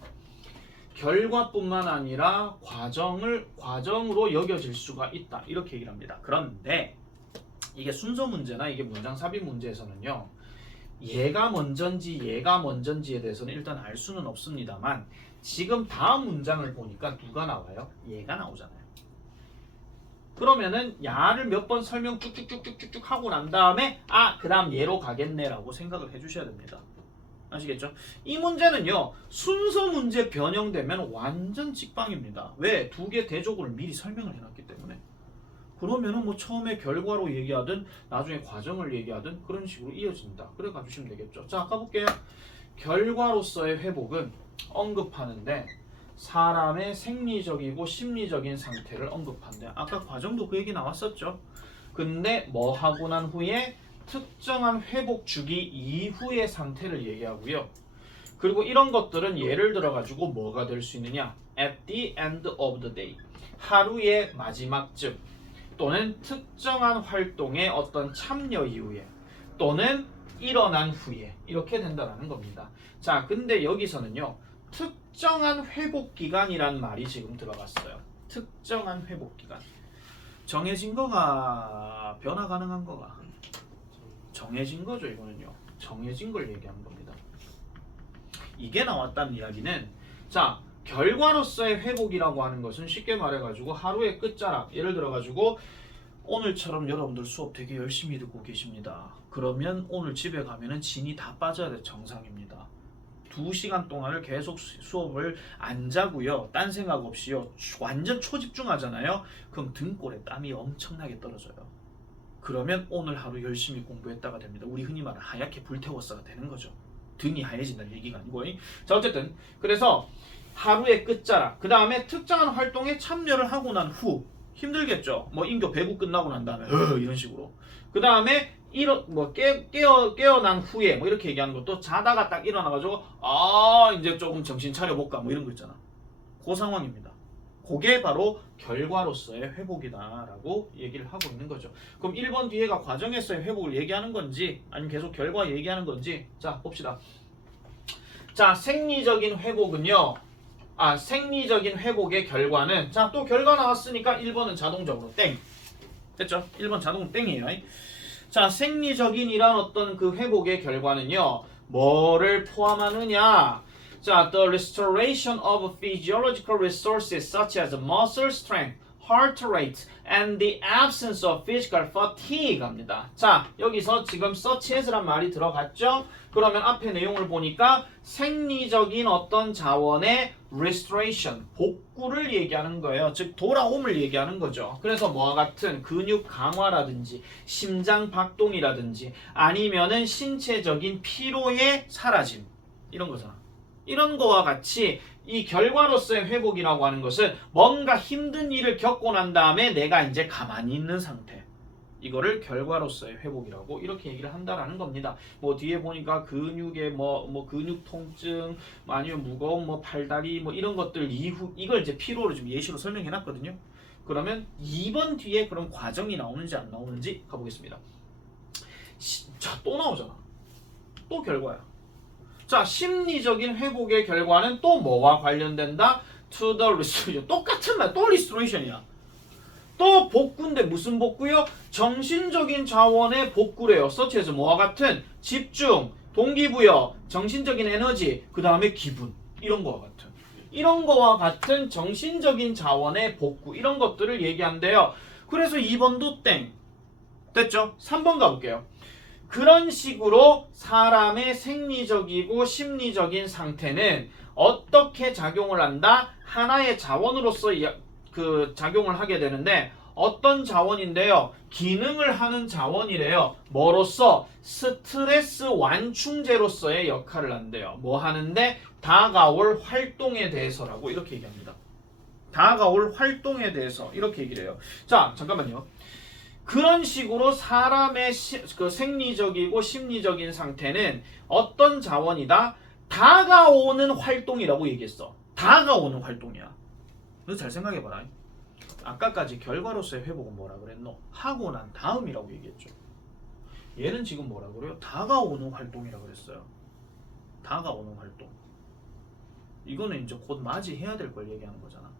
결과뿐만 아니라 과정으로 여겨질 수가 있다. 이렇게 얘기를 합니다. 그런데 이게 순서 문제나 이게 문장 삽입 문제에서는요. 얘가 먼저인지에 대해서는 일단 알 수는 없습니다만 지금 다음 문장을 보니까 누가 나와요? 얘가 나오잖아요. 그러면은 야를 몇 번 설명 쭉쭉쭉쭉쭉 하고 난 다음에 그 다음 얘로 가겠네라고 생각을 해주셔야 됩니다. 아시겠죠? 이 문제는요 순서 문제 변형되면 완전 직방입니다. 왜? 두 개 대조군을 미리 설명을 해놨기 때문에. 그러면은 뭐 처음에 결과로 얘기하든 나중에 과정을 얘기하든 그런 식으로 이어진다. 그래 가주시면 되겠죠. 자 아까 볼게요. 결과로서의 회복은 언급하는데 사람의 생리적이고 심리적인 상태를 언급한대. 아까 과정도 그 얘기 나왔었죠. 근데 뭐 하고 난 후에 특정한 회복 주기 이후의 상태를 얘기하고요. 그리고 이런 것들은 예를 들어 가지고 뭐가 될 수 있느냐? at the end of the day, 하루의 마지막쯤, 또는 특정한 활동에 어떤 참여 이후에, 또는 일어난 후에 이렇게 된다는 겁니다. 자, 근데 여기서는요. 특정한 회복 기간이란 말이 지금 들어갔어요. 특정한 회복 기간. 정해진 거가 변화 가능한 거가 정해진 거죠. 이거는요. 정해진 걸 얘기하는 겁니다. 이게 나왔다는 이야기는 자 결과로서의 회복이라고 하는 것은 쉽게 말해가지고 하루의 끝자락, 예를 들어가지고 오늘처럼 여러분들 수업 되게 열심히 듣고 계십니다. 그러면 오늘 집에 가면은 진이 다 빠져야 돼. 정상입니다. 2시간 동안을 계속 수업을 안 자고요. 딴 생각 없이요. 완전 초집중하잖아요. 그럼 등골에 땀이 엄청나게 떨어져요. 그러면 오늘 하루 열심히 공부했다가 됩니다. 우리 흔히 말하는 하얗게 불태웠어가 되는 거죠. 등이 하얘진다는 얘기가 아니고. 자 어쨌든 그래서 하루의 끝자락, 그 다음에 특정한 활동에 참여를 하고 난 후 힘들겠죠. 뭐 인교 배구 끝나고 난 다음에 이런 식으로. 그 다음에 깨어난 후에 뭐 이렇게 얘기하는 것도 자다가 딱 일어나가지고 이제 조금 정신 차려볼까 뭐 이런 거 있잖아. 그 상황입니다. 그게 바로 결과로서의 회복이다라고 얘기를 하고 있는 거죠. 그럼 1번 뒤에가 과정에서의 회복을 얘기하는 건지 아니면 계속 결과 얘기하는 건지 자 봅시다. 자 생리적인 회복은요. 생리적인 회복의 결과는 자 또 결과 나왔으니까 1번은 자동적으로 땡. 됐죠? 1번 자동 땡이에요. 자 생리적인 이란 어떤 그 회복의 결과는요. 뭐를 포함하느냐? 자, the restoration of physiological resources such as muscle strength, heart rate, and the absence of physical fatigue 합니다. 자, 여기서 지금 such as란 말이 들어갔죠? 그러면 앞에 내용을 보니까 생리적인 어떤 자원의 restoration, 복구를 얘기하는 거예요. 즉 돌아옴을 얘기하는 거죠. 그래서 뭐와 같은 근육 강화라든지 심장 박동이라든지 아니면은 신체적인 피로의 사라짐 이런 거잖아. 이런 거와 같이 이 결과로서의 회복이라고 하는 것은 뭔가 힘든 일을 겪고 난 다음에 내가 이제 가만히 있는 상태. 이거를 결과로서의 회복이라고 이렇게 얘기를 한다라는 겁니다. 뭐 뒤에 보니까 근육의 뭐 근육 통증, 아니면 무거운 뭐 팔다리 뭐 이런 것들 이후 이걸 이제 피로를 좀 예시로 설명해 놨거든요. 그러면 2번 뒤에 그런 과정이 나오는지 안 나오는지 가보겠습니다. 자, 또 나오잖아. 또 결과야. 자, 심리적인 회복의 결과는 또 뭐와 관련된다? To the restoration. 똑같은 말, 또 restoration이야. 또 복구인데 무슨 복구요? 정신적인 자원의 복구래요. such as 뭐와 같은 집중, 동기부여, 정신적인 에너지, 그 다음에 기분, 이런 거와 같은, 이런 거와 같은 정신적인 자원의 복구, 이런 것들을 얘기한대요. 그래서 2번도 땡. 됐죠? 3번 가볼게요. 그런 식으로 사람의 생리적이고 심리적인 상태는 어떻게 작용을 한다? 하나의 자원으로서 그 작용을 하게 되는데, 어떤 자원인데요? 기능을 하는 자원이래요. 뭐로서? 스트레스 완충제로서의 역할을 한대요. 뭐 하는데? 다가올 활동에 대해서라고 이렇게 얘기합니다. 다가올 활동에 대해서 이렇게 얘기를 해요. 자, 잠깐만요. 그런 식으로 사람의 그 생리적이고 심리적인 상태는 어떤 자원이다? 다가오는 활동이라고 얘기했어. 다가오는 활동이야. 너 잘 생각해봐라. 아까까지 결과로서의 회복은 뭐라 그랬노? 하고 난 다음이라고 얘기했죠. 얘는 지금 뭐라 그래요? 다가오는 활동이라고 그랬어요. 다가오는 활동. 이거는 이제 곧 맞이해야 될 걸 얘기하는 거잖아.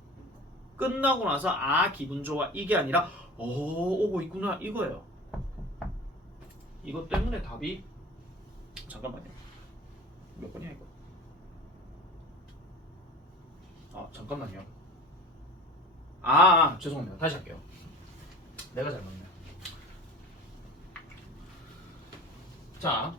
끝나고 나서 아 기분 좋아 이게 아니라 오고 있구나 이거예요. 이것 때문에 답이 잠깐만요. 몇 번이야 이거? 아 잠깐만요. 죄송합니다. 다시 할게요. 내가 잘못했네. 자,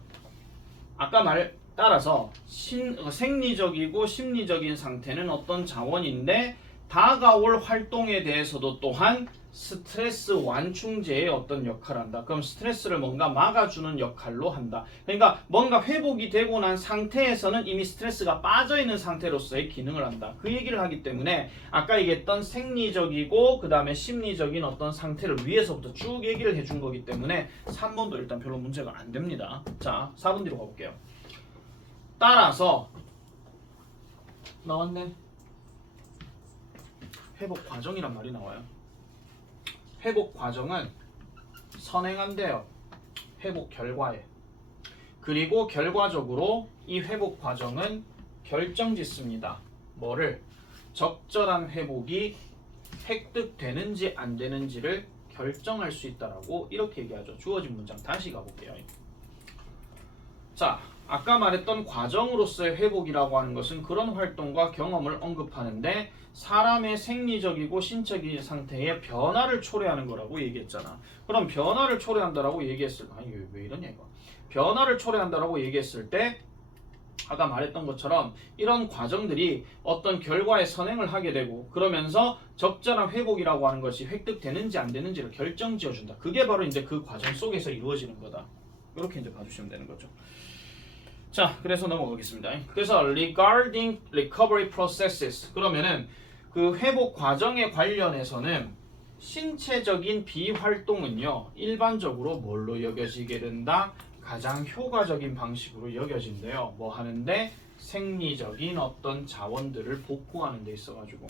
아까 말 따라서 생리적이고 심리적인 상태는 어떤 자원인데 다가올 활동에 대해서도 또한 스트레스 완충제의 어떤 역할을 한다. 그럼 스트레스를 뭔가 막아주는 역할로 한다. 그러니까 뭔가 회복이 되고 난 상태에서는 이미 스트레스가 빠져있는 상태로서의 기능을 한다. 그 얘기를 하기 때문에 아까 얘기했던 생리적이고 그 다음에 심리적인 어떤 상태를 위에서부터 쭉 얘기를 해준 거기 때문에 3번도 일단 별로 문제가 안 됩니다. 자, 4번 뒤로 가볼게요. 따라서 나왔네. 회복 과정이란 말이 나와요. 회복 과정은 선행한대요. 회복 결과에. 그리고 결과적으로 이 회복 과정은 결정짓습니다. 뭐를? 적절한 회복이 획득되는지 안 되는지를 결정할 수 있다라고 이렇게 얘기하죠. 주어진 문장 다시 가볼게요. 자, 아까 말했던 과정으로서의 회복이라고 하는 것은 그런 활동과 경험을 언급하는데 사람의 생리적이고 신체적인 상태에 변화를 초래하는 거라고 얘기했잖아. 그럼 변화를 초래한다라고 얘기했을 때 왜 이러냐 이거. 변화를 초래한다라고 얘기했을 때 아까 말했던 것처럼 이런 과정들이 어떤 결과에 선행을 하게 되고 그러면서 적절한 회복이라고 하는 것이 획득되는지 안 되는지를 결정지어준다. 그게 바로 이제 그 과정 속에서 이루어지는 거다. 이렇게 이제 봐주시면 되는 거죠. 자, 그래서 넘어가겠습니다. 그래서 regarding recovery processes 그러면은 그 회복 과정에 관련해서는 신체적인 비활동은요 일반적으로 뭘로 여겨지게 된다? 가장 효과적인 방식으로 여겨진대요. 뭐 하는데? 생리적인 어떤 자원들을 복구하는 데 있어가지고.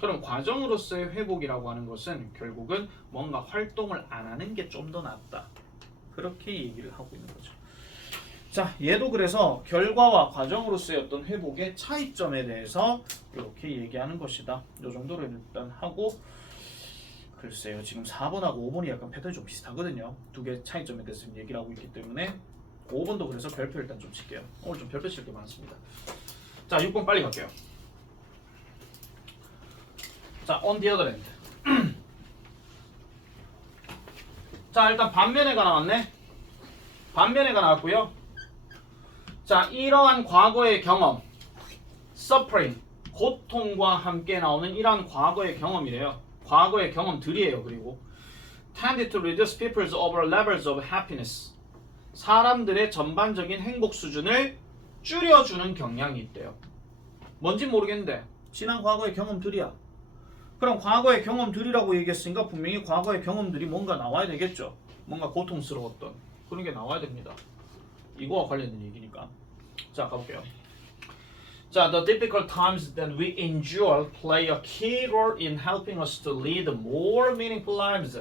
그럼 과정으로서의 회복이라고 하는 것은 결국은 뭔가 활동을 안 하는 게 좀 더 낫다. 그렇게 얘기를 하고 있는 거죠. 자, 얘도 그래서 결과와 과정으로서의 어떤 회복의 차이점에 대해서 이렇게 얘기하는 것이다. 이 정도로 일단 하고, 글쎄요, 지금 4번하고 5번이 약간 패턴이 좀 비슷하거든요. 두 개 차이점에 대해서 얘기를 하고 있기 때문에 5번도 그래서 별표 일단 좀 칠게요. 오늘 좀 별표 칠 게 많습니다. 자, 6번 빨리 갈게요. 자, on the other hand. 자, 일단 반면에가 나왔네. 반면에가 나왔고요. 자, 이러한 과거의 경험, suffering, 고통과 함께 나오는 이러한 과거의 경험이래요. 과거의 경험들이에요. 그리고 tended to reduce people's overall levels of happiness. 사람들의 전반적인 행복 수준을 줄여주는 경향이 있대요. 뭔지 모르겠는데 지난 과거의 경험들이야. 그럼 과거의 경험들이라고 얘기했으니까 분명히 과거의 경험들이 뭔가 나와야 되겠죠. 뭔가 고통스러웠던 그런 게 나와야 됩니다. 이거와 관련된 얘기니까. 자, 가볼게요. 자, the difficult times that we endure play a key role in helping us to lead more meaningful lives.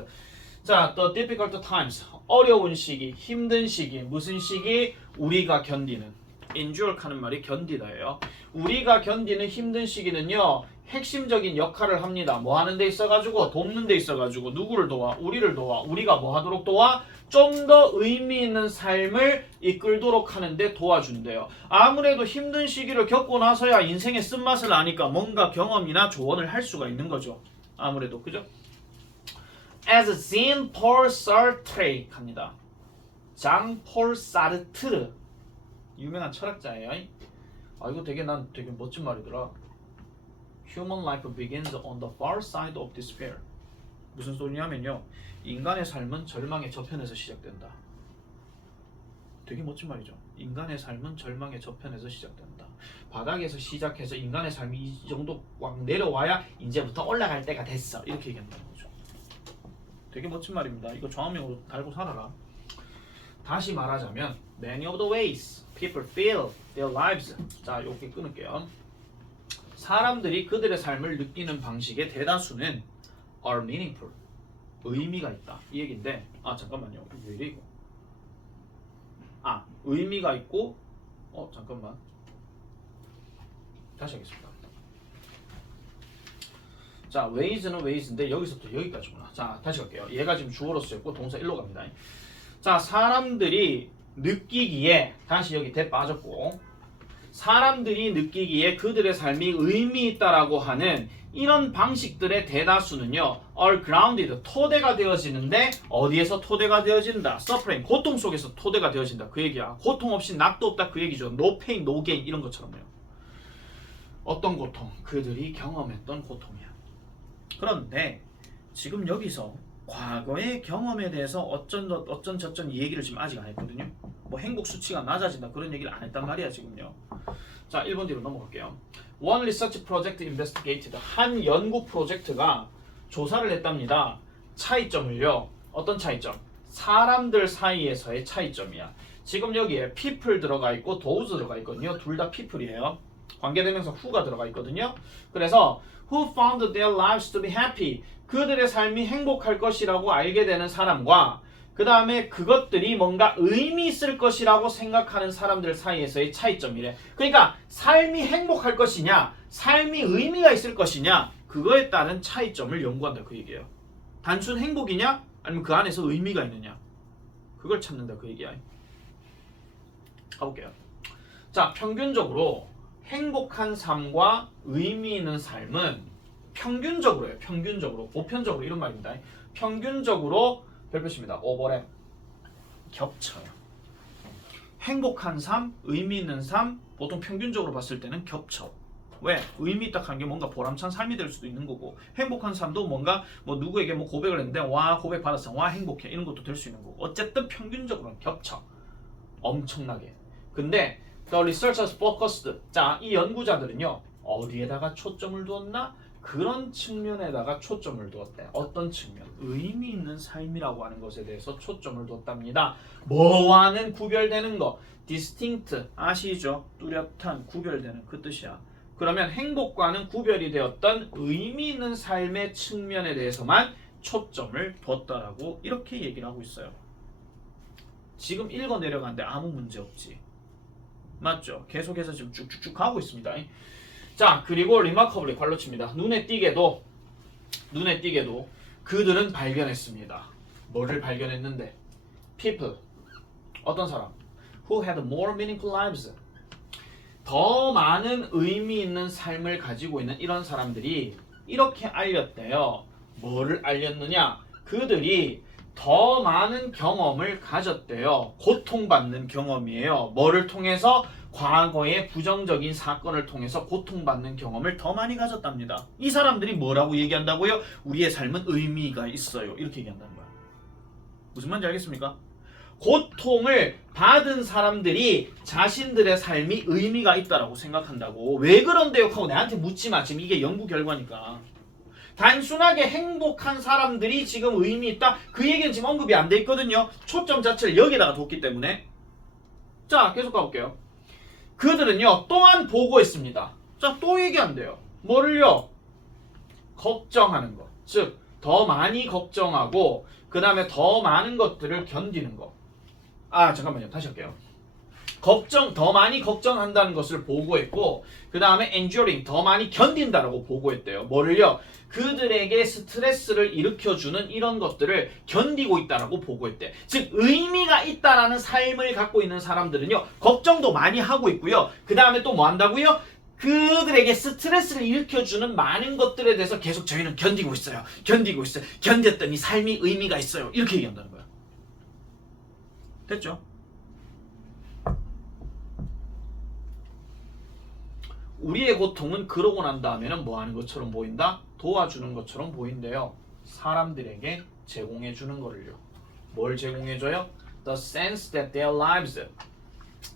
자, the difficult times, 어려운 시기, 힘든 시기, 무슨 시기? 우리가 견디는. endure 하는 말이 견디다예요. 우리가 견디는 힘든 시기는요, 핵심적인 역할을 합니다. 뭐 하는 데 있어가지고, 돕는 데 있어가지고, 누구를 도와? 우리를 도와. 우리가 뭐 하도록 도와? 좀 더 의미 있는 삶을 이끌도록 하는데 도와준대요. 아무래도 힘든 시기를 겪고 나서야 인생의 쓴맛을 아니까 뭔가 경험이나 조언을 할 수가 있는 거죠. 아무래도, 그죠? As Jean-Paul Sartre 합니다. 장폴 사르트르, 유명한 철학자예요. 아, 이거 되게 멋진 말이더라. Human life begins on the far side of despair. 무슨 소리냐면요, 인간의 삶은 절망의 저편에서 시작된다. 되게 멋진 말이죠. 인간의 삶은 절망의 저편에서 시작된다. 바닥에서 시작해서 인간의 삶이 이 정도 막 내려와야 이제부터 올라갈 때가 됐어, 이렇게 얘기한다는 거죠. 되게 멋진 말입니다. 이거 좌우명으로 달고 살아라. 다시 말하자면 many of the ways people feel their lives. 자, 이렇게 끊을게요. 사람들이 그들의 삶을 느끼는 방식의 대다수는 are meaningful, 의미가 있다, 이 얘기인데, 아 잠깐만요, 왜 이래 이거? 아, 의미가 있고, 잠깐만, 다시 하겠습니다. 자, ways는 ways인데 여기서부터 여기까지구나. 자, 다시 갈게요. 얘가 지금 주어로 쓰였고 동사 1로 갑니다. 자, 사람들이 느끼기에, 다시 여기 대 빠졌고, 사람들이 느끼기에 그들의 삶이 의미 있다라고 하는 이런 방식들의 대다수는요, are grounded, 토대가 되어지는데, 어디에서 토대가 되어진다? suffering, 고통 속에서 토대가 되어진다, 그 얘기야. 고통 없이 낙도 없다, 그 얘기죠. no pain, no gain, 이런 것처럼요. 어떤 고통? 그들이 경험했던 고통이야. 그런데 지금 여기서 과거의 경험에 대해서 어쩐 저쩐 이 얘기를 지금 아직 안 했거든요. 뭐 행복 수치가 낮아진다, 그런 얘기를 안 했단 말이야 지금요. 자, 1번 뒤로 넘어갈게요. One research project investigated. 한 연구 프로젝트가 조사를 했답니다. 차이점을요. 어떤 차이점? 사람들 사이에서의 차이점이야. 지금 여기에 people 들어가 있고 those 들어가 있거든요. 둘 다 people이에요. 관계대명사 who가 들어가 있거든요. 그래서 who found their lives to be happy, 그들의 삶이 행복할 것이라고 알게 되는 사람과, 그 다음에 그것들이 뭔가 의미 있을 것이라고 생각하는 사람들 사이에서의 차이점이래. 그러니까 삶이 행복할 것이냐, 삶이 의미가 있을 것이냐, 그거에 따른 차이점을 연구한다, 그 얘기예요. 단순 행복이냐, 아니면 그 안에서 의미가 있느냐, 그걸 찾는다, 그 얘기야. 가볼게요. 자, 평균적으로 행복한 삶과 의미 있는 삶은 평균적으로요. 평균적으로, 보편적으로 이런 말입니다. 평균적으로 별표입니다. 오버랩, 겹쳐요. 행복한 삶, 의미 있는 삶, 보통 평균적으로 봤을 때는 겹쳐. 왜? 의미 있다 하는 게 뭔가 보람찬 삶이 될 수도 있는 거고, 행복한 삶도 뭔가 뭐 누구에게 뭐 고백을 했는데 와 고백 받았어, 와 행복해, 이런 것도 될 수 있는 거고, 어쨌든 평균적으로는 겹쳐. 엄청나게. 근데 The researchers focused. 자, 이 연구자들은요, 어디에다가 초점을 두었나? 그런 측면에다가 초점을 두었대. 어떤 측면? 의미 있는 삶이라고 하는 것에 대해서 초점을 두었답니다. 뭐와는 구별되는 거. distinct, 아시죠? 뚜렷한, 구별되는, 그 뜻이야. 그러면 행복과는 구별이 되었던 의미 있는 삶의 측면에 대해서만 초점을 뒀다라고 이렇게 얘기를 하고 있어요. 지금 읽어 내려가는데 아무 문제 없지. 맞죠? 계속해서 지금 쭉쭉쭉 가고 있습니다. 자, 그리고 remarkably, 발로 칩니다. 눈에 띄게도 그들은 발견했습니다. 뭐를 발견했는데? people, 어떤 사람? who had more meaningful lives. 더 많은 의미 있는 삶을 가지고 있는 이런 사람들이 이렇게 알렸대요. 뭐를 알렸느냐? 그들이 더 많은 경험을 가졌대요. 고통받는 경험이에요. 뭐를 통해서? 과거의 부정적인 사건을 통해서 고통받는 경험을 더 많이 가졌답니다. 이 사람들이 뭐라고 얘기한다고요? 우리의 삶은 의미가 있어요, 이렇게 얘기한다는 거야. 무슨 말인지 알겠습니까? 고통을 받은 사람들이 자신들의 삶이 의미가 있다라고 생각한다고. 왜 그런데요? 하고 내한테 묻지 마. 지금 이게 연구 결과니까. 단순하게 행복한 사람들이 지금 의미 있다. 그 얘기는 지금 언급이 안 돼 있거든요. 초점 자체를 여기다가 뒀기 때문에. 자, 계속 가볼게요. 그들은요, 또한 보고했습니다. 자, 또 얘기한대요. 뭐를요? 걱정하는 것. 즉, 더 많이 걱정하고 그 다음에 더 많은 것들을 견디는 거. 아, 잠깐만요. 다시 할게요. 더 많이 걱정한다는 것을 보고했고 그 다음에 enduring, 더 많이 견딘다라고 보고했대요. 뭐를요? 그들에게 스트레스를 일으켜주는 이런 것들을 견디고 있다라고 보고했대. 즉 의미가 있다라는 삶을 갖고 있는 사람들은요, 걱정도 많이 하고 있고요. 그 다음에 또 뭐 한다고요? 그들에게 스트레스를 일으켜주는 많은 것들에 대해서 계속 저희는 견디고 있어요. 견디고 있어요. 견뎠더니 삶이 의미가 있어요. 이렇게 얘기한다는 거야. 됐죠? 우리의 고통은 그러고 난 다음에는 뭐 하는 것처럼 보인다? 도와주는 것처럼 보인대요. 사람들에게 제공해 주는 거를요. 뭘 제공해 줘요? The sense that their lives,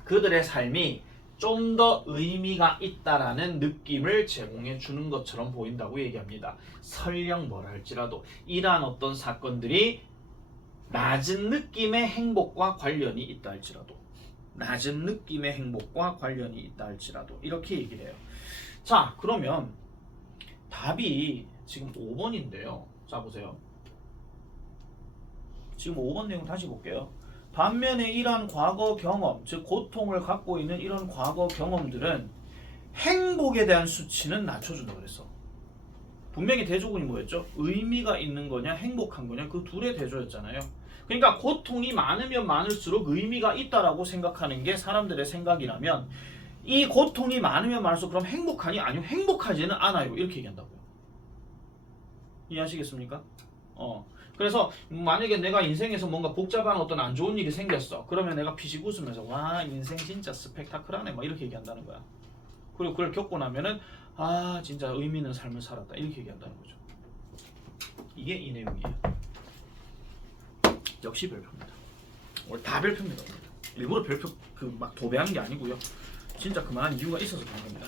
그들의 삶이 좀 더 의미가 있다라는 느낌을 제공해 주는 것처럼 보인다고 얘기합니다. 설령 뭐라 할지라도 이러한 어떤 사건들이 낮은 느낌의 행복과 관련이 있다 할지라도, 낮은 느낌의 행복과 관련이 있다 할지라도 이렇게 얘기를 해요. 자, 그러면 답이 지금 5번인데요. 자, 보세요. 지금 5번 내용 다시 볼게요. 반면에 이러한 과거 경험, 즉 고통을 갖고 있는 이런 과거 경험들은 행복에 대한 수치는 낮춰준다고 그랬어. 분명히 대조군이 뭐였죠? 의미가 있는 거냐 행복한 거냐, 그 둘의 대조였잖아요. 그러니까 고통이 많으면 많을수록 의미가 있다라고 생각하는 게 사람들의 생각이라면, 이 고통이 많으면 많을수록 그럼 행복하니? 아니요, 행복하지는 않아요. 이렇게 얘기한다고요. 이해하시겠습니까? 그래서 만약에 내가 인생에서 뭔가 복잡한 어떤 안 좋은 일이 생겼어. 그러면 내가 피식 웃으면서 와, 인생 진짜 스펙타클하네 막 이렇게 얘기한다는 거야. 그리고 그걸 겪고 나면은 아, 진짜 의미 있는 삶을 살았다 이렇게 얘기한다는 거죠. 이게 이 내용이에요. 역시 별표입니다. 오늘 다 별표입니다. 일부러 별표 막 도배하는 게 아니고요. 진짜 그만한 이유가 있어서 그런 겁니다.